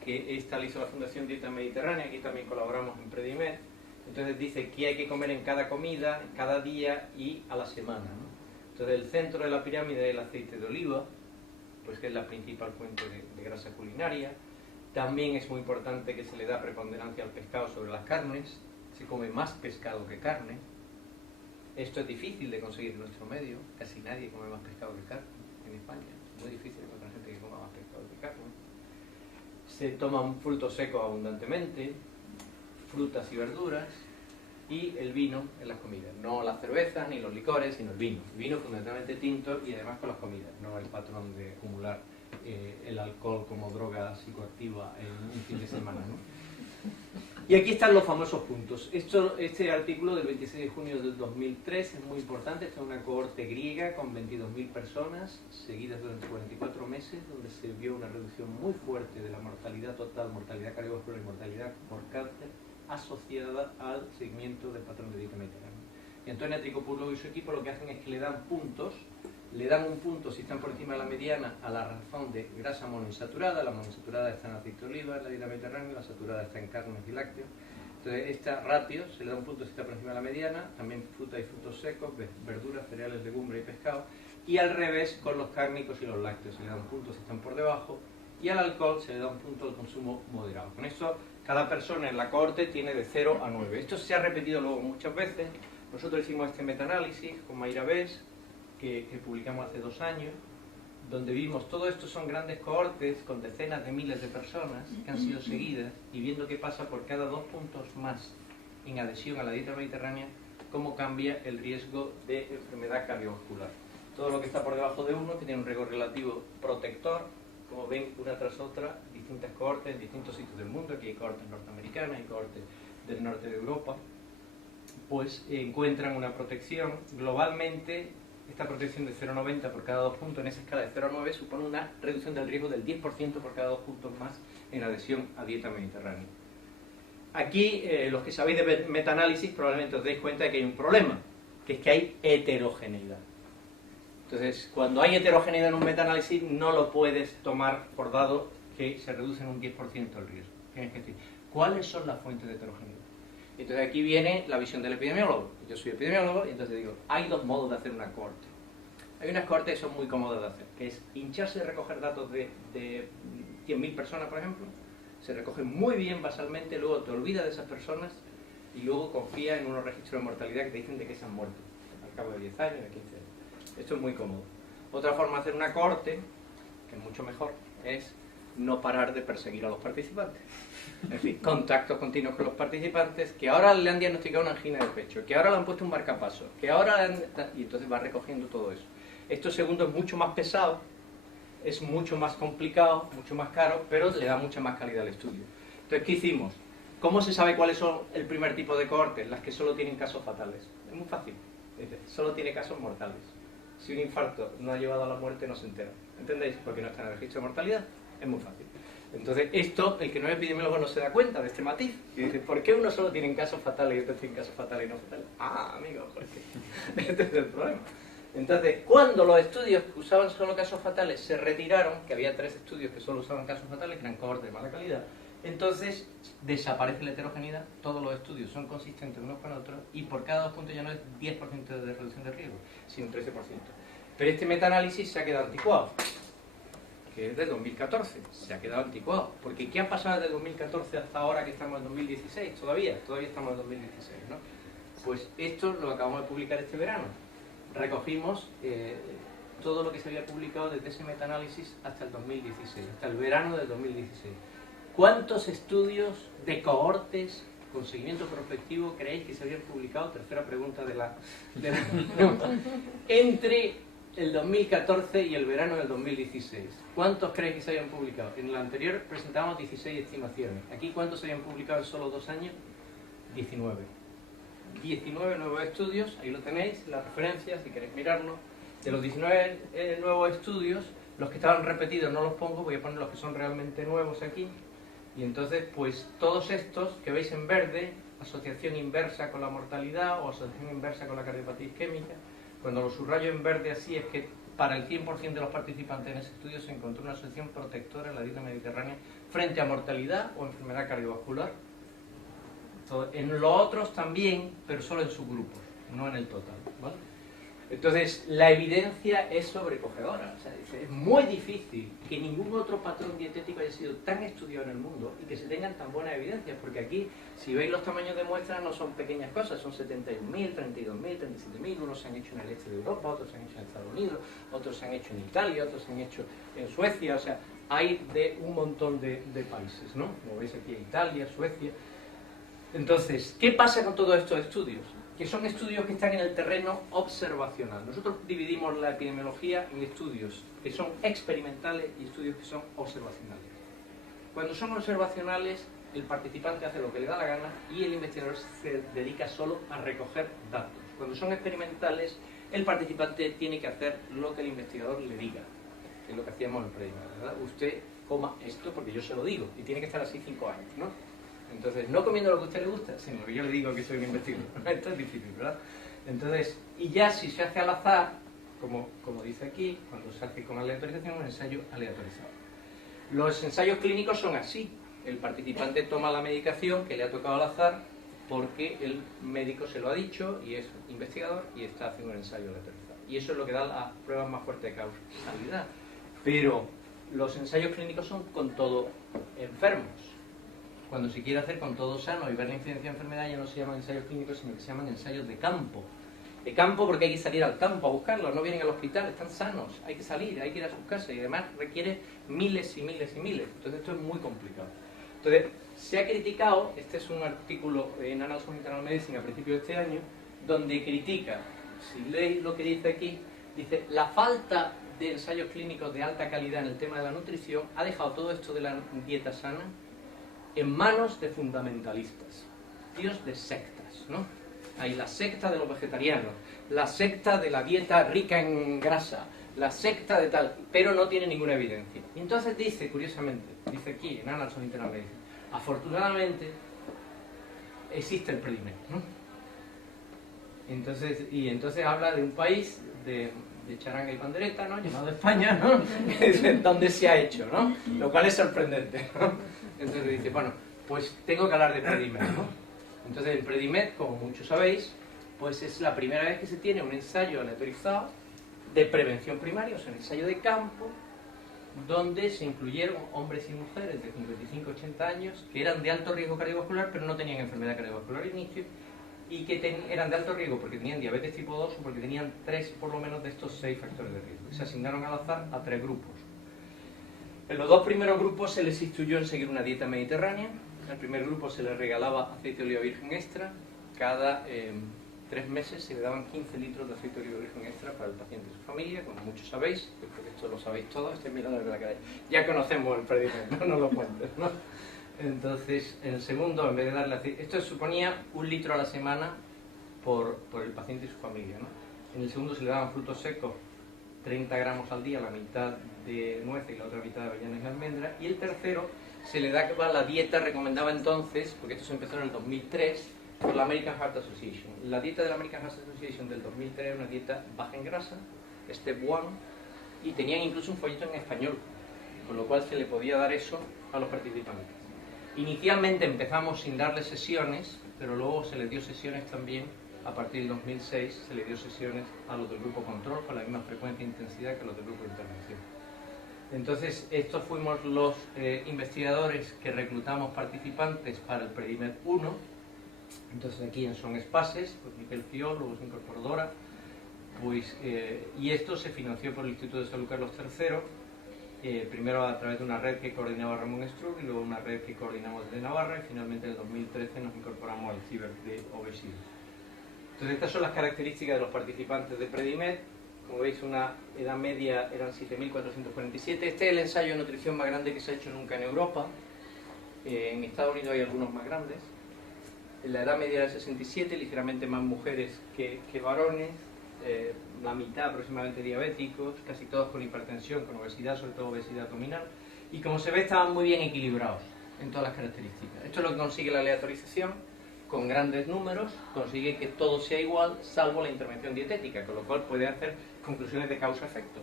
Que esta la hizo la Fundación Dieta Mediterránea, aquí también colaboramos en Predimed. Entonces dice qué hay que comer en cada comida, cada día y a la semana, ¿no? Entonces el centro de la pirámide es el aceite de oliva, pues que es la principal fuente de grasa culinaria. También es muy importante que se le da preponderancia al pescado sobre las carnes. se come más pescado que carne. Esto es difícil de conseguir en nuestro medio, casi nadie come más pescado que carne en España, es muy difícil encontrar gente que coma más pescado que carne. Se toman frutos secos abundantemente, frutas y verduras, y el vino en las comidas, no las cervezas ni los licores, sino el vino fundamentalmente tinto y además con las comidas, no el patrón de acumular el alcohol como droga psicoactiva en un fin de semana, ¿no? Y aquí están los famosos puntos. Este artículo del 26 de junio del 2003 es muy importante. Esta es una cohorte griega con 22.000 personas seguidas durante 44 meses, donde se vio una reducción muy fuerte de la mortalidad total, mortalidad cardiovascular y mortalidad por cáncer asociada al seguimiento del patrón de dieta mediterránea. Y Antonio Tricopoulos y su equipo lo que hacen es que le dan puntos. Le dan un punto si están por encima de la mediana a la razón de grasa monoinsaturada. La monoinsaturada está en aceite de oliva en la dieta mediterránea, la saturada está en carnes y lácteos. Entonces, esta ratio se le da un punto si está por encima de la mediana, también frutas y frutos secos, verduras, cereales, legumbres y pescado. Y al revés, con los cárnicos y los lácteos se le da un punto si están por debajo. Y al alcohol se le da un punto al consumo moderado. Con esto, cada persona en la cohorte tiene de 0 a 9. Esto se ha repetido luego muchas veces. Nosotros hicimos este metaanálisis con Mayra Bes, que publicamos hace 2 años, donde vimos todo esto son grandes cohortes con decenas de miles de personas que han sido seguidas y viendo qué pasa por cada 2 puntos más en adhesión a la dieta mediterránea, cómo cambia el riesgo de enfermedad cardiovascular. Todo lo que está por debajo de 1, que tiene un riesgo relativo protector, como ven una tras otra, distintas cohortes en distintos sitios del mundo. Aquí hay cohortes norteamericanas, hay cohortes del norte de Europa, pues encuentran una protección globalmente. Esta protección de 0,90 por cada 2 puntos en esa escala de 0 a 9 supone una reducción del riesgo del 10% por cada 2 puntos más en adhesión a dieta mediterránea. Aquí, los que sabéis de metaanálisis probablemente os deis cuenta de que hay un problema, que es que hay heterogeneidad. Entonces, cuando hay heterogeneidad en un metaanálisis, no lo puedes tomar por dado que se reduce en un 10% el riesgo. Tienes que decir, ¿cuáles son las fuentes de heterogeneidad? Entonces aquí viene la visión del epidemiólogo. Yo soy epidemiólogo y entonces digo, hay 2 modos de hacer una cohorte. Hay unas cohortes que son muy cómodas de hacer, que es hincharse y recoger datos de 100.000 personas, por ejemplo. Se recoge muy bien basalmente, luego te olvidas de esas personas y luego confías en unos registros de mortalidad que te dicen de que se han muerto al cabo de 10 años, de 15 años. Esto es muy cómodo. Otra forma de hacer una cohorte, que es mucho mejor, es no parar de perseguir a los participantes. Es decir, contactos continuos con los participantes, que ahora le han diagnosticado una angina del pecho, que ahora le han puesto un marcapasos, que ahora y entonces va recogiendo todo eso. Esto segundo es mucho más pesado, es mucho más complicado, mucho más caro, pero le da mucha más calidad al estudio. Entonces, ¿qué hicimos? ¿Cómo se sabe cuáles son el primer tipo de cohortes? Las que solo tienen casos fatales. Es muy fácil. Solo tiene casos mortales. Si un infarto no ha llevado a la muerte, no se entera. ¿Entendéis? Porque no está en el registro de mortalidad. Es muy fácil. Entonces, esto, el que no es epidemiólogo no se da cuenta de este matiz. Y dice, ¿por qué uno solo tiene casos fatales y otro tiene casos fatales y no fatales? Ah, amigo, ¿por qué? Este es el problema. Entonces, cuando los estudios que usaban solo casos fatales se retiraron, que había 3 estudios que solo usaban casos fatales, que eran cohortes de mala calidad, entonces desaparece la heterogeneidad, todos los estudios son consistentes unos con otros, y por cada 2 puntos ya no es 10% de reducción de riesgo, sino un 13%. Pero este metaanálisis se ha quedado anticuado, que es de 2014, se ha quedado anticuado, porque ¿qué ha pasado desde 2014 hasta ahora que estamos en 2016? Todavía estamos en 2016, ¿no? Pues esto lo acabamos de publicar este verano. Recogimos todo lo que se había publicado desde ese metaanálisis hasta el 2016, hasta el verano del 2016. ¿Cuántos estudios de cohortes con seguimiento prospectivo creéis que se habían publicado? Tercera pregunta de la entre el 2014 y el verano del 2016. ¿Cuántos creéis que se habían publicado? En la anterior presentamos 16 estimaciones. Aquí, ¿cuántos se habían publicado en solo 2 años? 19. 19 nuevos estudios, ahí lo tenéis, la referencia, si queréis mirarlo. De los 19 nuevos estudios, los que estaban repetidos no los pongo, voy a poner los que son realmente nuevos aquí. Y entonces, pues todos estos que veis en verde, asociación inversa con la mortalidad o asociación inversa con la cardiopatía isquémica, cuando lo subrayo en verde así es que para el 100% de los participantes en ese estudio se encontró una asociación protectora en la dieta mediterránea frente a mortalidad o enfermedad cardiovascular. En los otros también, pero solo en subgrupos, no en el total, ¿vale? Entonces, la evidencia es sobrecogedora. O sea, es muy difícil que ningún otro patrón dietético haya sido tan estudiado en el mundo y que se tengan tan buenas evidencias, porque aquí, si veis los tamaños de muestras, no son pequeñas cosas, son 71.000, 32.000, 37.000, unos se han hecho en el este de Europa, otros se han hecho en Estados Unidos, otros se han hecho en Italia, otros se han hecho en Suecia, o sea, hay de un montón de países, ¿no? Como veis aquí, Italia, Suecia. Entonces, ¿qué pasa con todos estos estudios? Que son estudios que están en el terreno observacional. Nosotros dividimos la epidemiología en estudios que son experimentales y estudios que son observacionales. Cuando son observacionales, el participante hace lo que le da la gana y el investigador se dedica solo a recoger datos. Cuando son experimentales, el participante tiene que hacer lo que el investigador le diga, que es lo que hacíamos en el Predimed, ¿verdad? Usted coma esto porque yo se lo digo y tiene que estar así 5 años, ¿no? Entonces, no comiendo lo que a usted le gusta, sino lo que yo le digo que soy un investigador. Esto es difícil, ¿verdad? Entonces, y ya si se hace al azar, como dice aquí, cuando se hace con aleatorización, un ensayo aleatorizado. Los ensayos clínicos son así. El participante toma la medicación que le ha tocado al azar porque el médico se lo ha dicho y es investigador y está haciendo un ensayo aleatorizado. Y eso es lo que da las pruebas más fuertes de causalidad. Pero los ensayos clínicos son con todo enfermos. Cuando se quiere hacer con todo sano y ver la incidencia de enfermedad, ya no se llaman ensayos clínicos, sino que se llaman ensayos de campo. De campo porque hay que salir al campo a buscarlos, no vienen al hospital, están sanos, hay que salir, hay que ir a sus casas y además requiere miles y miles y miles. Entonces esto es muy complicado. Entonces, se ha criticado, este es un artículo en Annals of Internal Medicine a principios de este año, donde critica, si leéis lo que dice aquí, dice, la falta de ensayos clínicos de alta calidad en el tema de la nutrición ha dejado todo esto de la dieta sana en manos de fundamentalistas, tíos de sectas, ¿no? Hay la secta de los vegetarianos, la secta de la dieta rica en grasa, la secta de tal, pero no tiene ninguna evidencia. Y entonces dice, curiosamente, dice aquí en Annals of Internal Medicine, afortunadamente existe el Predimed, ¿no? Entonces habla de un país de charanga y pandereta, ¿no? Llamado España, ¿no? Donde se ha hecho, ¿no? Lo cual es sorprendente, ¿no? Entonces dice, bueno, pues tengo que hablar de Predimed, ¿no? Entonces el Predimed, como muchos sabéis, pues es la primera vez que se tiene un ensayo aleatorizado de prevención primaria, o sea, un ensayo de campo, donde se incluyeron hombres y mujeres de 55 a 80 años que eran de alto riesgo cardiovascular, pero no tenían enfermedad cardiovascular al inicio, y que eran de alto riesgo porque tenían diabetes tipo 2 o porque tenían 3 por lo menos de estos 6 factores de riesgo. Y se asignaron al azar a 3 grupos. En los 2 primeros grupos se les instruyó en seguir una dieta mediterránea. En el primer grupo se les regalaba aceite de oliva virgen extra. Cada 3 meses se le daban 15 litros de aceite de oliva virgen extra para el paciente y su familia, como muchos sabéis, porque esto lo sabéis todos, estoy mirando desde la calle. Ya conocemos el Predimed, no lo cuentes, ¿no? Entonces, en el segundo, en vez de darle aceite, esto suponía 1 litro a la semana por el paciente y su familia, ¿no? En el segundo se le daban frutos secos, 30 gramos al día, la mitad de nueces y la otra mitad de avellanas y almendras. Y el tercero se le daba la dieta recomendada entonces, porque esto se empezó en el 2003, por la American Heart Association. La dieta de la American Heart Association del 2003 era una dieta baja en grasa, Step 1, y tenían incluso un folleto en español, con lo cual se le podía dar eso a los participantes. Inicialmente empezamos sin darles sesiones, pero luego se les dio sesiones también. A partir del 2006 se les dio sesiones a los del grupo control con la misma frecuencia e intensidad que los del grupo de intervención. Entonces, estos fuimos los investigadores que reclutamos participantes para el Predimed 1. Entonces aquí en Son Espases, pues Miquel Fiol, luego se incorporó Dora, pues, y esto se financió por el Instituto de Salud Carlos III, primero a través de una red que coordinaba Ramón Struck y luego una red que coordinamos desde Navarra, y finalmente en el 2013 nos incorporamos al CIBER de obesidad. Entonces estas son las características de los participantes de Predimed. Como veis, una edad media eran 7.447. Este es el ensayo de nutrición más grande que se ha hecho nunca en Europa. En Estados Unidos hay algunos más grandes. La edad media era 67, ligeramente más mujeres que varones, la mitad aproximadamente diabéticos, casi todos con hipertensión, con obesidad, sobre todo obesidad abdominal. Y como se ve, estaban muy bien equilibrados en todas las características. Esto es lo que consigue la aleatorización. Con grandes números consigue que todo sea igual, salvo la intervención dietética, con lo cual puede hacer conclusiones de causa-efecto.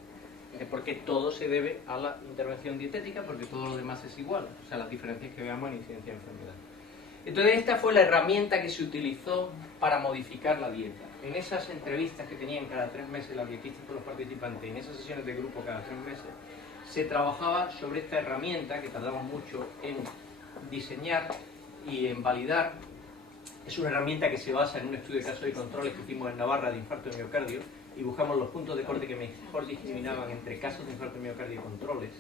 Porque todo se debe a la intervención dietética, porque todo lo demás es igual, o sea, las diferencias que veamos en incidencia de enfermedad. Entonces esta fue la herramienta que se utilizó para modificar la dieta. En esas entrevistas que tenían cada 3 meses las dietistas con los participantes, en esas sesiones de grupo cada 3 meses, se trabajaba sobre esta herramienta que tardamos mucho en diseñar y en validar. Es una herramienta que se basa en un estudio de casos y controles que hicimos en Navarra de infarto de miocardio y buscamos los puntos de corte que mejor discriminaban entre casos de infarto de miocardio y controles.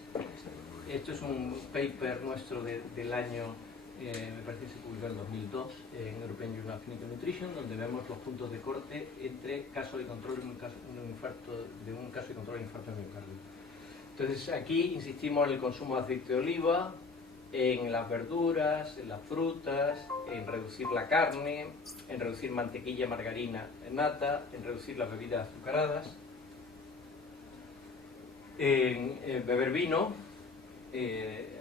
Esto es un paper nuestro del año, me parece que se publicó en 2002 en European Journal of Clinical Nutrition, donde vemos los puntos de corte entre caso y control de un caso y control de infarto de miocardio. Entonces aquí insistimos en el consumo de aceite de oliva, en las verduras, en las frutas, en reducir la carne, en reducir mantequilla, margarina, nata, en reducir las bebidas azucaradas, en beber vino.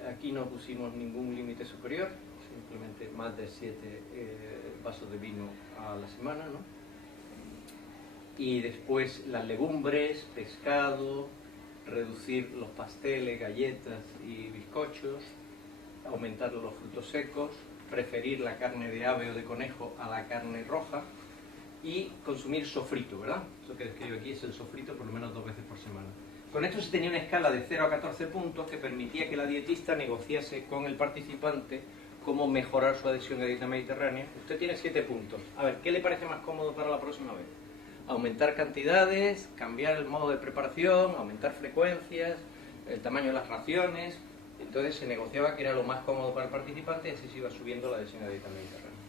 Aquí no pusimos ningún límite superior, simplemente más de 7 vasos de vino a la semana, ¿no? Y después las legumbres, pescado, reducir los pasteles, galletas y bizcochos, aumentar los frutos secos, preferir la carne de ave o de conejo a la carne roja y consumir sofrito, ¿verdad? Eso que describo aquí es el sofrito por lo menos 2 veces por semana. Con esto se tenía una escala de 0 a 14 puntos que permitía que la dietista negociase con el participante cómo mejorar su adhesión a la dieta mediterránea. Usted tiene 7 puntos. A ver, ¿qué le parece más cómodo para la próxima vez? Aumentar cantidades, cambiar el modo de preparación, aumentar frecuencias, el tamaño de las raciones. Entonces se negociaba que era lo más cómodo para el participante y así se iba subiendo la adhesión a la dieta mediterránea.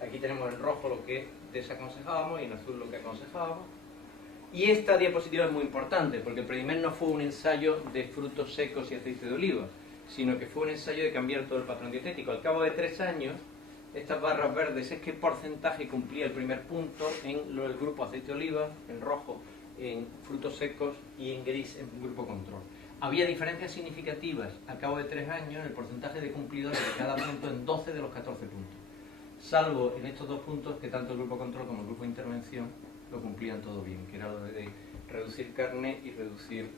Aquí tenemos en rojo lo que desaconsejábamos y en azul lo que aconsejábamos. Y esta diapositiva es muy importante porque el Predimed no fue un ensayo de frutos secos y aceite de oliva, sino que fue un ensayo de cambiar todo el patrón dietético. Al cabo de 3 años, estas barras verdes es qué porcentaje cumplía el primer punto en el grupo aceite de oliva, en rojo en frutos secos y en gris en grupo control. Había diferencias significativas al cabo de 3 años en el porcentaje de cumplidores de cada punto en 12 de los 14 puntos. Salvo en estos 2 puntos que tanto el grupo control como el grupo de intervención lo cumplían todo bien, que era lo de reducir carne y reducir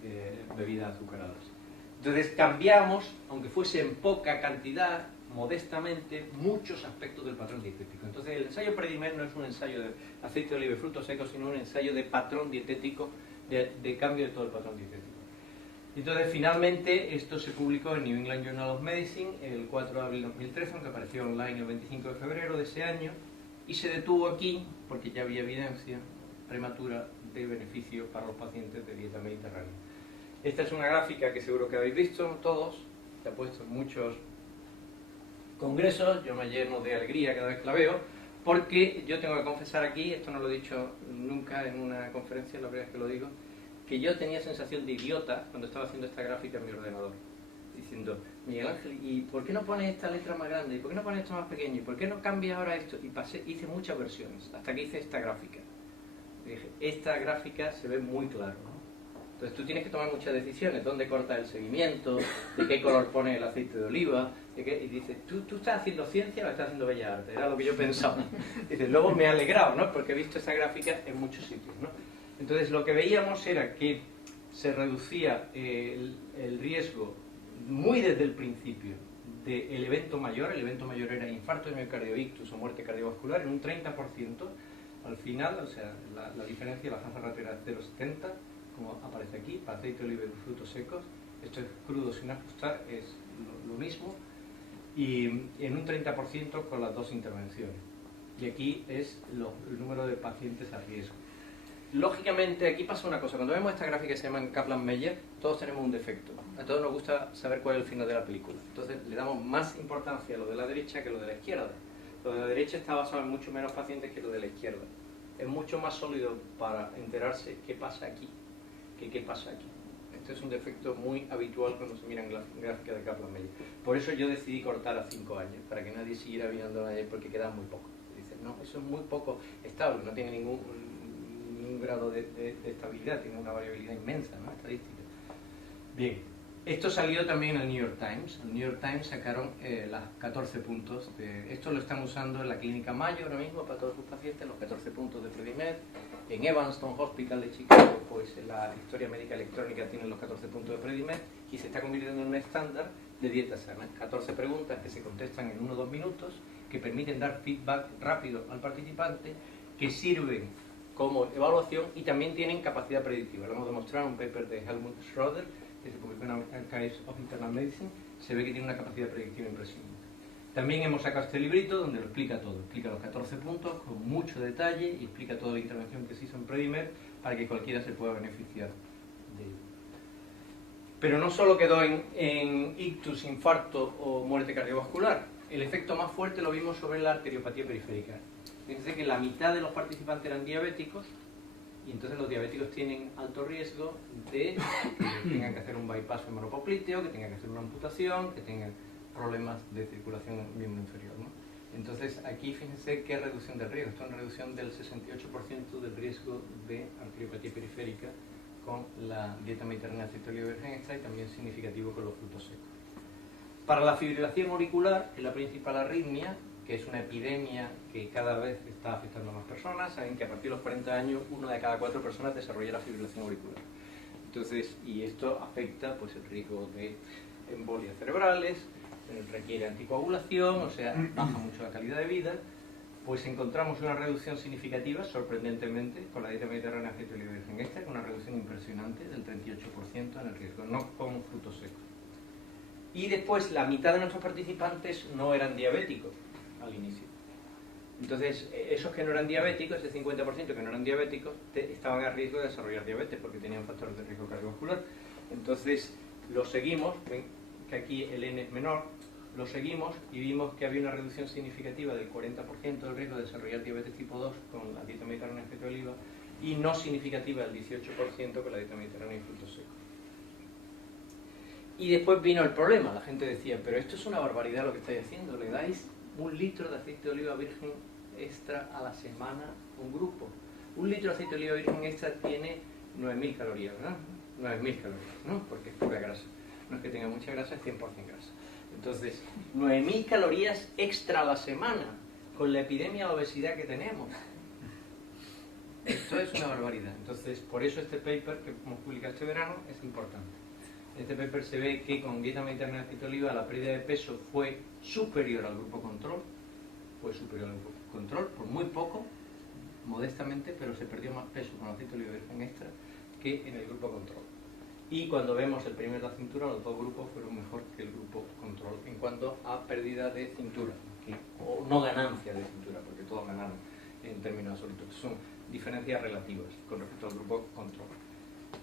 bebidas azucaradas. Entonces cambiamos, aunque fuese en poca cantidad, modestamente, muchos aspectos del patrón dietético. Entonces el ensayo Predimed no es un ensayo de aceite de oliva y frutos secos, sino un ensayo de patrón dietético, de cambio de todo el patrón dietético. Entonces finalmente esto se publicó en New England Journal of Medicine el 4 de abril de 2013, aunque apareció online el 25 de febrero de ese año, y se detuvo aquí porque ya había evidencia prematura de beneficio para los pacientes de dieta mediterránea. Esta es una gráfica que seguro que habéis visto todos, se ha puesto en muchos congresos, yo me lleno de alegría cada vez que la veo, porque yo tengo que confesar aquí, esto no lo he dicho nunca en una conferencia, la primera vez que lo digo, que yo tenía sensación de idiota cuando estaba haciendo esta gráfica en mi ordenador, diciendo, Miguel Ángel, ¿y por qué no pones esta letra más grande? ¿Y por qué no pones esto más pequeño? ¿Y por qué no cambias ahora esto? Y hice muchas versiones, hasta que hice esta gráfica. Y dije, esta gráfica se ve muy claro, ¿no? Entonces tú tienes que tomar muchas decisiones, dónde cortas el seguimiento, de qué color pones el aceite de oliva, y dices, ¿tú estás haciendo ciencia o estás haciendo bellas artes? Era lo que yo pensaba. Dices, luego me he alegrado, ¿no? Porque he visto esa gráfica en muchos sitios, ¿no? Entonces lo que veíamos era que se reducía el riesgo muy desde el principio del evento mayor. El evento mayor era infarto de miocardio, ictus o muerte cardiovascular en un 30%. Al final, o sea, la diferencia de la hazard ratio era 0,70, como aparece aquí, para aceite de oliva y frutos secos. Esto es crudo sin ajustar, es lo mismo. Y en un 30% con las 2 intervenciones. Y aquí es el número de pacientes a riesgo. Lógicamente, aquí pasa una cosa. Cuando vemos esta gráfica que se llama Kaplan-Meier, todos tenemos un defecto. A todos nos gusta saber cuál es el final de la película. Entonces, le damos más importancia a lo de la derecha que a lo de la izquierda. Lo de la derecha está basado en mucho menos pacientes que lo de la izquierda. Es mucho más sólido para enterarse qué pasa aquí que qué pasa aquí. Este es un defecto muy habitual cuando se miran gráficas de Kaplan-Meier. Por eso yo decidí cortar a 5 años, para que nadie siguiera mirando ayer porque quedan muy poco. Dicen, no, eso es muy poco estable, no tiene ningún grado de estabilidad, tiene una variabilidad inmensa, ¿no? Estadística. Bien, esto salió también en el New York Times. El New York Times sacaron las 14 puntos. Esto lo están usando en la clínica Mayo ahora mismo para todos sus pacientes, los 14 puntos de Predimed. En Evanston Hospital de Chicago, pues la historia médica electrónica tiene los 14 puntos de Predimed y se está convirtiendo en un estándar de dieta sana. 14 preguntas que se contestan en 1 o 2 minutos, que permiten dar feedback rápido al participante, que sirven como evaluación y también tienen capacidad predictiva. Lo hemos demostrado en un paper de Helmut Schroeder, que se publicó en Archives of Internal Medicine. Se ve que tiene una capacidad predictiva impresionante. También hemos sacado este librito donde lo explica todo. Explica los 14 puntos con mucho detalle y explica toda la intervención que se hizo en Predimed para que cualquiera se pueda beneficiar de ello. Pero no solo quedó en ictus, infarto o muerte cardiovascular. El efecto más fuerte lo vimos sobre la arteriopatía periférica. Fíjense que la mitad de los participantes eran diabéticos y entonces los diabéticos tienen alto riesgo de que tengan que hacer un bypass femoropopliteo, que tengan que hacer una amputación, que tengan problemas de circulación en el miembro inferior, ¿no? Entonces aquí fíjense qué reducción del riesgo. Esto es una reducción del 68% del riesgo de arteriopatía periférica con la dieta mediterránea aceite de oliva virgen extra y también significativo con los frutos secos. Para la fibrilación auricular, que es la principal arritmia, que es una epidemia que cada vez está afectando a más personas, saben que a partir de los 40 años 1 de cada 4 personas desarrolla la fibrilación auricular. Entonces, y esto afecta pues el riesgo de embolias cerebrales, requiere anticoagulación, o sea, baja mucho la calidad de vida. Pues encontramos una reducción significativa, sorprendentemente, con la dieta mediterránea aceite de oliva virgen extra, con una reducción impresionante del 38% en el riesgo, no con frutos secos. Y después la mitad de nuestros participantes no eran diabéticos al inicio. Entonces, esos que no eran diabéticos, ese 50% que no eran diabéticos, estaban a riesgo de desarrollar diabetes porque tenían factores de riesgo cardiovascular. Entonces, lo seguimos, ven que aquí el N es menor, lo seguimos y vimos que había una reducción significativa del 40% del riesgo de desarrollar diabetes tipo 2 con la dieta mediterránea aceite de oliva y no significativa del 18% con la dieta mediterránea y frutos secos. Y después vino el problema, la gente decía, pero esto es una barbaridad lo que estáis haciendo, le dais 1 litro de aceite de oliva virgen extra a la semana a un grupo. 1 litro de aceite de oliva virgen extra tiene 9.000 calorías, ¿verdad? 9.000 calorías, ¿no? Porque es pura grasa. No es que tenga mucha grasa, es 100% grasa. Entonces, 9.000 calorías extra a la semana, con la epidemia de obesidad que tenemos. Esto es una barbaridad. Entonces, por eso este paper que hemos publicado este verano es importante. En este paper se ve que con dieta mediterránea de aceite de oliva la pérdida de peso fue superior al grupo control. Fue superior al grupo control, por muy poco, modestamente, pero se perdió más peso con aceite de oliva virgen extra que en el grupo control. Y cuando vemos el primer de la cintura, los dos grupos fueron mejor que el grupo control en cuanto a pérdida de cintura, o no ganancia de cintura, porque todos ganaron en términos absolutos, que son diferencias relativas con respecto al grupo control.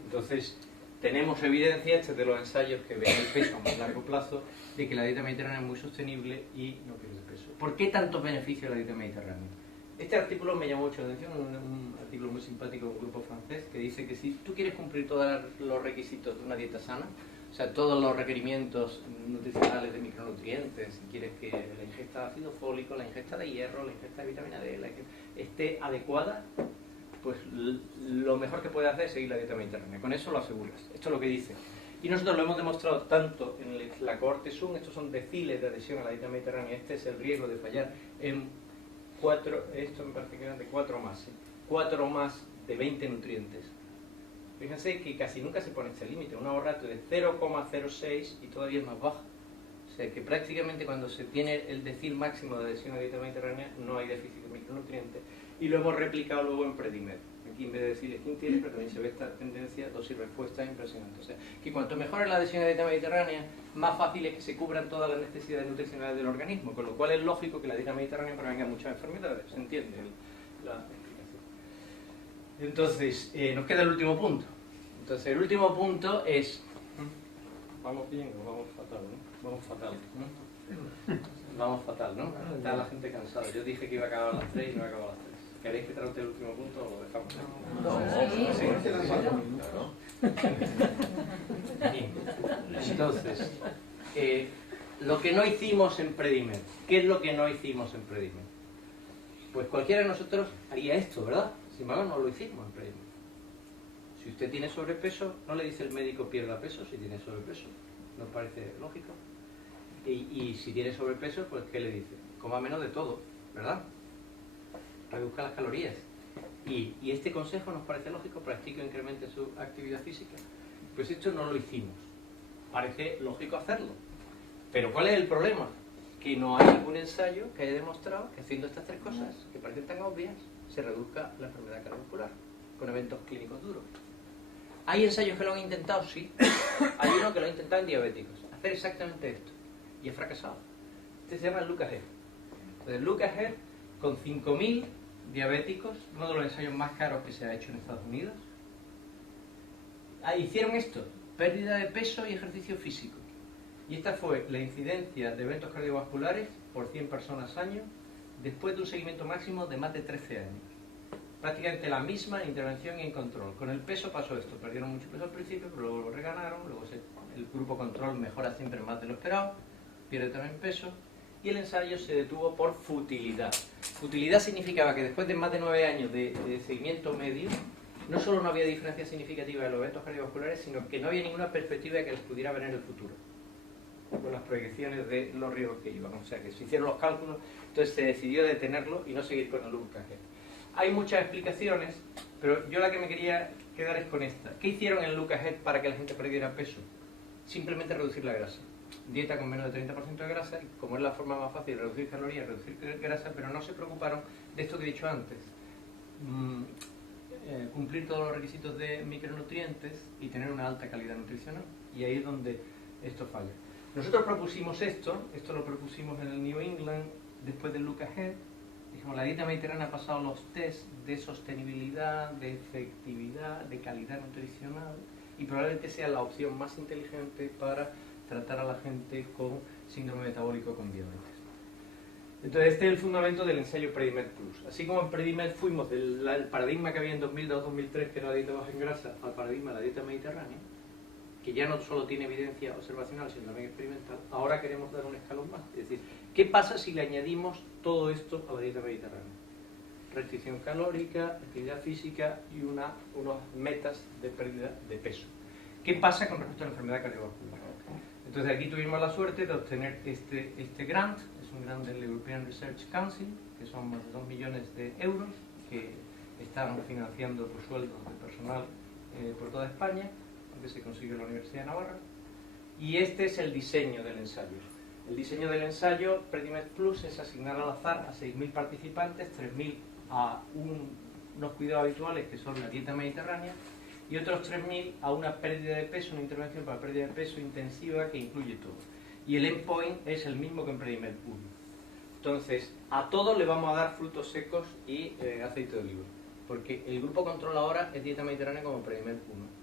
Entonces, tenemos evidencia, este es de los ensayos que ven el peso a más largo plazo, de que la dieta mediterránea es muy sostenible y no pierde peso. ¿Por qué tantos beneficios de la dieta mediterránea? Este artículo me llamó mucho la atención, un artículo muy simpático de un grupo francés que dice que si tú quieres cumplir todos los requisitos de una dieta sana, o sea, todos los requerimientos nutricionales de micronutrientes, si quieres que la ingesta de ácido fólico, la ingesta de hierro, la ingesta de vitamina D, esté adecuada, pues lo mejor que puedes hacer es seguir la dieta mediterránea. Con eso lo aseguras. Esto es lo que dice. Y nosotros lo hemos demostrado tanto en la cohorte SUN, estos son deciles de adhesión a la dieta mediterránea, este es el riesgo de fallar en 4, esto en particular de 4 más, ¿sí? 4 más de 20 nutrientes. Fíjense que casi nunca se pone este límite, un ahorrato de 0,06 y todavía es más baja. O sea que prácticamente cuando se tiene el decil máximo de adhesión a la dieta mediterránea no hay déficit de micronutrientes. Y lo hemos replicado luego en Predimed. Aquí en vez de decir quién tiene, pero también se ve esta tendencia, dosis respuesta impresionante. O sea, que cuanto mejor es la adhesión a la dieta mediterránea, más fácil es que se cubran todas las necesidades nutricionales del organismo, con lo cual es lógico que la dieta mediterránea prevenga muchas enfermedades, ¿se entiende la explicación? Entonces, nos queda el último punto. Entonces, el último punto es... ¿Vamos bien o vamos fatal, no? Vamos fatal, ¿no? Vamos fatal, ¿no? Está la gente cansada. Yo dije que iba a acabar a las 3 y no he acabado a las 3. ¿Queréis que trate el último punto o lo dejamos? Entonces, lo que no hicimos en Predimed. ¿Qué es lo que no hicimos en Predimed? Pues cualquiera de nosotros haría esto, ¿verdad? Sin embargo, no lo hicimos en Predimed. Si usted tiene sobrepeso, no le dice el médico pierda peso si tiene sobrepeso. ¿No parece lógico? Y si tiene sobrepeso, pues ¿qué le dice? Coma menos de todo, ¿verdad? Reduzca las calorías. Y este consejo nos parece lógico, practique o incremente su actividad física. Pues esto no lo hicimos. Parece lógico hacerlo. Pero ¿cuál es el problema? que no hay ningún ensayo que haya demostrado que haciendo estas tres cosas, que parecen tan obvias, se reduzca la enfermedad cardiovascular con eventos clínicos duros. ¿Hay ensayos que lo han intentado? Sí. Hay uno que lo ha intentado en diabéticos, hacer exactamente esto, y ha fracasado. Este se llama LUCA-HEAD. Entonces, LUCA-HEAD, con 5.000 diabéticos, uno de los ensayos más caros que se ha hecho en Estados Unidos, hicieron esto, pérdida de peso y ejercicio físico. Y esta fue la incidencia de eventos cardiovasculares por 100 personas año, después de un seguimiento máximo de más de 13 años. Prácticamente la misma intervención y en control. Con el peso pasó esto, perdieron mucho peso al principio, pero luego lo reganaron, luego el grupo control mejora siempre más de lo esperado, pierde también peso, y el ensayo se detuvo por futilidad. Futilidad significaba que después de más de 9 años de seguimiento medio, no solo no había diferencia significativa de los eventos cardiovasculares, sino que no había ninguna perspectiva de que les pudiera venir en el futuro, con las proyecciones de los riesgos que iban. O sea que se hicieron los cálculos, entonces se decidió detenerlo y no seguir con el LUCA-HEAD. Hay muchas explicaciones, pero yo la que me quería quedar es con esta. ¿Qué hicieron en LUCA-HEAD para que la gente perdiera peso? Simplemente reducir la grasa. Dieta con menos de 30% de grasa, y como es la forma más fácil de reducir calorías, reducir grasa, pero no se preocuparon de esto que he dicho antes. Cumplir todos los requisitos de micronutrientes y tener una alta calidad nutricional. Y ahí es donde esto falla. Nosotros propusimos esto lo propusimos en el New England después del LUCA-HEAD. Dijimos, la dieta mediterránea ha pasado los test de sostenibilidad, de efectividad, de calidad nutricional, y probablemente sea la opción más inteligente para tratar a la gente con síndrome metabólico con diabetes. Entonces este es el fundamento del ensayo Predimed Plus. Así como en Predimed fuimos del paradigma que había en 2002-2003, que era la dieta baja en grasa, al paradigma de la dieta mediterránea, que ya no solo tiene evidencia observacional, sino también experimental, ahora queremos dar un escalón más. Es decir, ¿qué pasa si le añadimos todo esto a la dieta mediterránea? Restricción calórica, actividad física y unas metas de pérdida de peso. ¿Qué pasa con respecto a la enfermedad cardiovascular? Entonces aquí tuvimos la suerte de obtener este grant, es un grant del European Research Council, que son más de 2 millones de euros, que están financiando por sueldos de personal por toda España, que se consiguió en la Universidad de Navarra. Y este es el diseño del ensayo. El diseño del ensayo Predimed Plus es asignar al azar a 6.000 participantes, 3.000 a unos cuidados habituales que son la dieta mediterránea, y otros 3.000 a una pérdida de peso, una intervención para pérdida de peso intensiva que incluye todo. Y el endpoint es el mismo que en Predimed 1. Entonces, a todos le vamos a dar frutos secos y aceite de oliva, porque el grupo control ahora es dieta mediterránea como Predimed 1.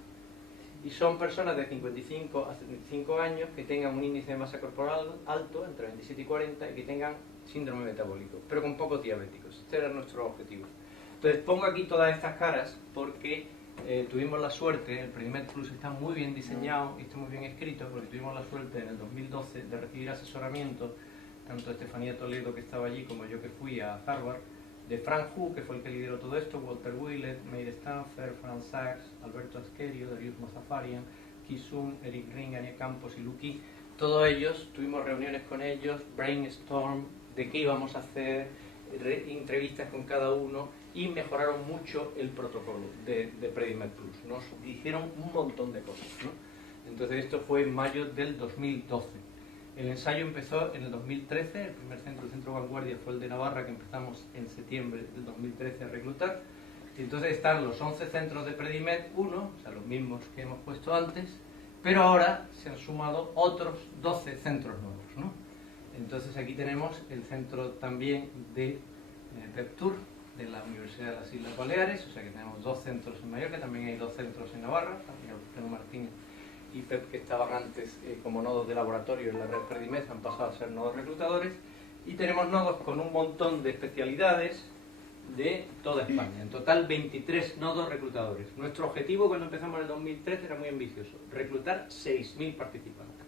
Y son personas de 55 a 75 años que tengan un índice de masa corporal alto, entre 27 y 40, y que tengan síndrome metabólico, pero con pocos diabéticos. Este era nuestro objetivo. Entonces pongo aquí todas estas caras porque tuvimos la suerte, el Predimed Plus está muy bien diseñado y está muy bien escrito, porque tuvimos la suerte en el 2012 de recibir asesoramiento, tanto de Estefanía Toledo, que estaba allí, como yo que fui a Harvard, de Frank Hu, que fue el que lideró todo esto, Walter Willett, Meir Stanfer, Franz Sachs, Alberto Askerio, Darius Mozafarian, Ki-Sung, Eric Ring, Ania Campos y Luki. Todos ellos, tuvimos reuniones con ellos, brainstorm de qué íbamos a hacer, entrevistas con cada uno, y mejoraron mucho el protocolo de Predimed Plus. Nos dijeron un montón de cosas, ¿no? Entonces esto fue en mayo del 2012. El ensayo empezó en el 2013, el primer centro, el centro Vanguardia, fue el de Navarra, que empezamos en septiembre del 2013 a reclutar. Y entonces están los 11 centros de Predimed 1, o sea, los mismos que hemos puesto antes, pero ahora se han sumado otros 12 centros nuevos, ¿no? Entonces aquí tenemos el centro también de PEPTUR, de la Universidad de las Islas Baleares, o sea que tenemos 2 centros en Mallorca, también hay 2 centros en Navarra, también Pedro Martínez y PEP, que estaban antes como nodos de laboratorio en la red Predimed, han pasado a ser nodos reclutadores, y tenemos nodos con un montón de especialidades de toda España, en total 23 nodos reclutadores. Nuestro objetivo cuando empezamos en el 2013 era muy ambicioso, reclutar 6.000 participantes.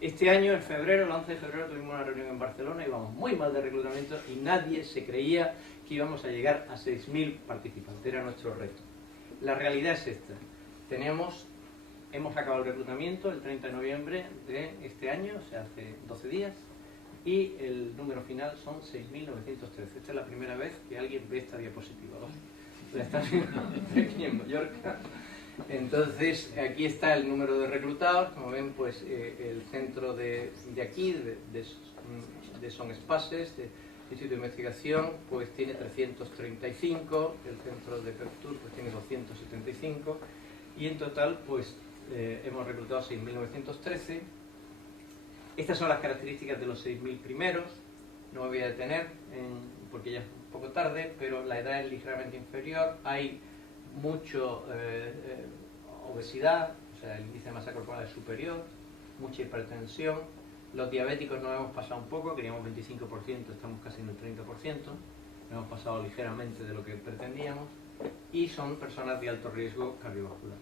Este año, en febrero, el 11 de febrero, tuvimos una reunión en Barcelona, íbamos muy mal de reclutamiento y nadie se creía que íbamos a llegar a 6.000 participantes, era nuestro reto. La realidad es esta, hemos acabado el reclutamiento el 30 de noviembre de este año, o sea, hace 12 días, y el número final son 6.913. Esta es la primera vez que alguien ve esta diapositiva, ¿no? La está viendo aquí en Mallorca. Entonces, aquí está el número de reclutados, como ven, pues el centro de aquí, de de Son Espaces, de Instituto de Investigación, pues tiene 335, el centro de Pertur pues tiene 275, y en total pues hemos reclutado 6.913. Estas son las características de los 6.000 primeros. No me voy a detener porque ya es un poco tarde, pero la edad es ligeramente inferior, hay mucho obesidad, o sea, el índice de masa corporal es superior, mucha hipertensión. Los diabéticos nos hemos pasado un poco, queríamos 25%, estamos casi en el 30%, nos hemos pasado ligeramente de lo que pretendíamos, y son personas de alto riesgo cardiovascular.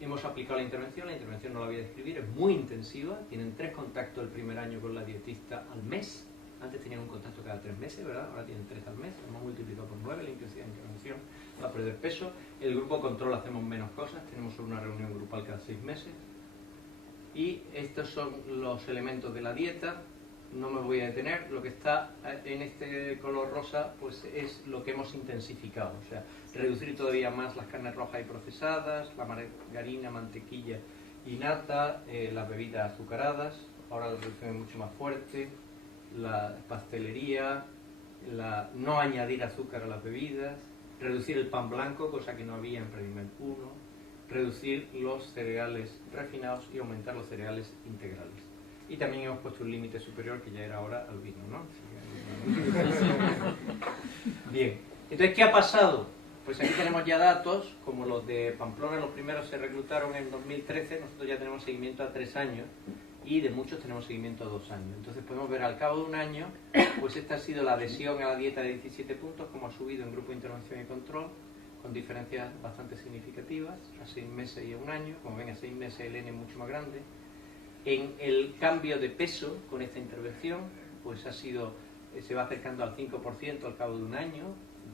Hemos aplicado la intervención no la voy a describir, es muy intensiva, tienen 3 contactos el primer año con la dietista al mes, antes tenían un contacto cada 3 meses, ¿verdad? Ahora tienen 3 al mes, hemos multiplicado por 9 la intensidad de intervención para perder peso. El grupo control hacemos menos cosas, tenemos solo una reunión grupal cada 6 meses. Y estos son los elementos de la dieta, no me voy a detener, lo que está en este color rosa pues es lo que hemos intensificado, o sea, reducir todavía más las carnes rojas y procesadas, la margarina, mantequilla y nata, las bebidas azucaradas, ahora la reducción es mucho más fuerte, la pastelería, no añadir azúcar a las bebidas, reducir el pan blanco, cosa que no había en Predimed 1, reducir los cereales refinados y aumentar los cereales integrales. Y también hemos puesto un límite superior que ya era ahora al vino, ¿no? Bien, entonces, ¿qué ha pasado? Pues aquí tenemos ya datos, como los de Pamplona, los primeros se reclutaron en 2013, nosotros ya tenemos seguimiento a 3 años, y de muchos tenemos seguimiento a 2 años. Entonces podemos ver al cabo de un año, pues esta ha sido la adhesión a la dieta de 17 puntos, como ha subido en grupo de intervención y control, con diferencias bastante significativas, a 6 meses y a 1 año. Como ven, a 6 meses el N es mucho más grande. En el cambio de peso con esta intervención, pues ha sido, se va acercando al 5% al cabo de 1 año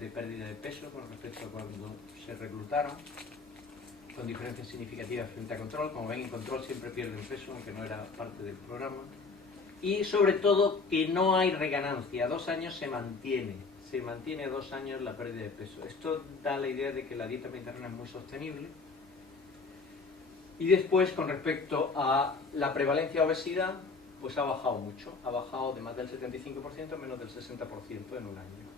de pérdida de peso con respecto a cuando se reclutaron, con diferencias significativas frente a control. Como ven, en control siempre pierden peso, aunque no era parte del programa. Y sobre todo que no hay reganancia, a 2 años se mantiene a 2 años la pérdida de peso. Esto da la idea de que la dieta mediterránea es muy sostenible. Y después, con respecto a la prevalencia de obesidad, pues ha bajado mucho, ha bajado de más del 75% a menos del 60% en 1 año,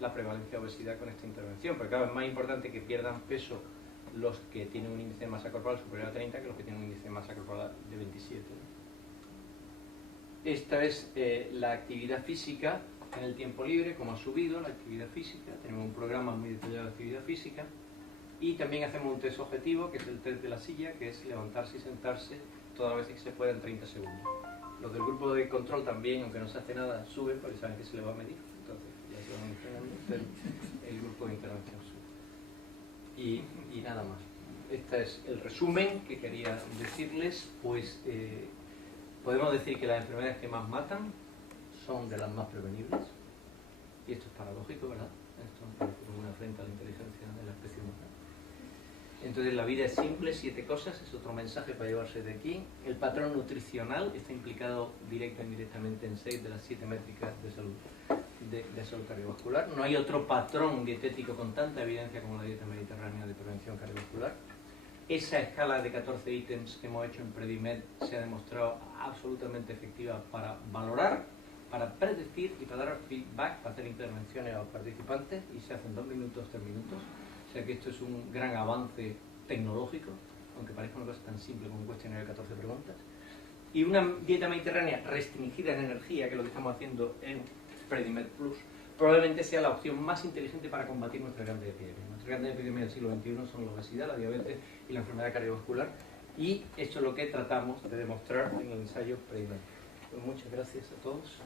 la prevalencia de obesidad con esta intervención, porque claro, es más importante que pierdan peso los que tienen un índice de masa corporal superior a 30 que los que tienen un índice de masa corporal de 27. Esta es la actividad física en el tiempo libre, como ha subido la actividad física. Tenemos un programa muy detallado de actividad física y también hacemos un test objetivo, que es el test de la silla, que es levantarse y sentarse todas las veces que se pueda en 30 segundos. Los del grupo de control también, aunque no se hace nada, suben porque saben que se les va a medir, entonces ya se van entrenando, pero el grupo de intervención sube. Y nada más. Este es el resumen que quería decirles. Pues podemos decir que las enfermedades que más matan son de las más prevenibles, y esto es paradójico, ¿verdad? Esto es una afrenta a la inteligencia de la especie humana. Entonces la vida es simple, 7 cosas, es otro mensaje para llevarse de aquí. El patrón nutricional está implicado directa e indirectamente en 6 de las 7 métricas de salud, de salud cardiovascular. No hay otro patrón dietético con tanta evidencia como la dieta mediterránea de prevención cardiovascular. Esa escala de 14 ítems que hemos hecho en Predimed se ha demostrado absolutamente efectiva para valorar, para predecir y para dar feedback, para hacer intervenciones a los participantes, y se hacen 2 minutos, 3 minutos. O sea que esto es un gran avance tecnológico, aunque parezca una cosa tan simple como un cuestionario de 14 preguntas. Y una dieta mediterránea restringida en energía, que es lo que estamos haciendo en Predimed Plus, probablemente sea la opción más inteligente para combatir nuestra grande epidemia. Nuestra grande epidemia del siglo XXI son la obesidad, la diabetes y la enfermedad cardiovascular, y esto es lo que tratamos de demostrar en el ensayo Predimed. Pues muchas gracias a todos.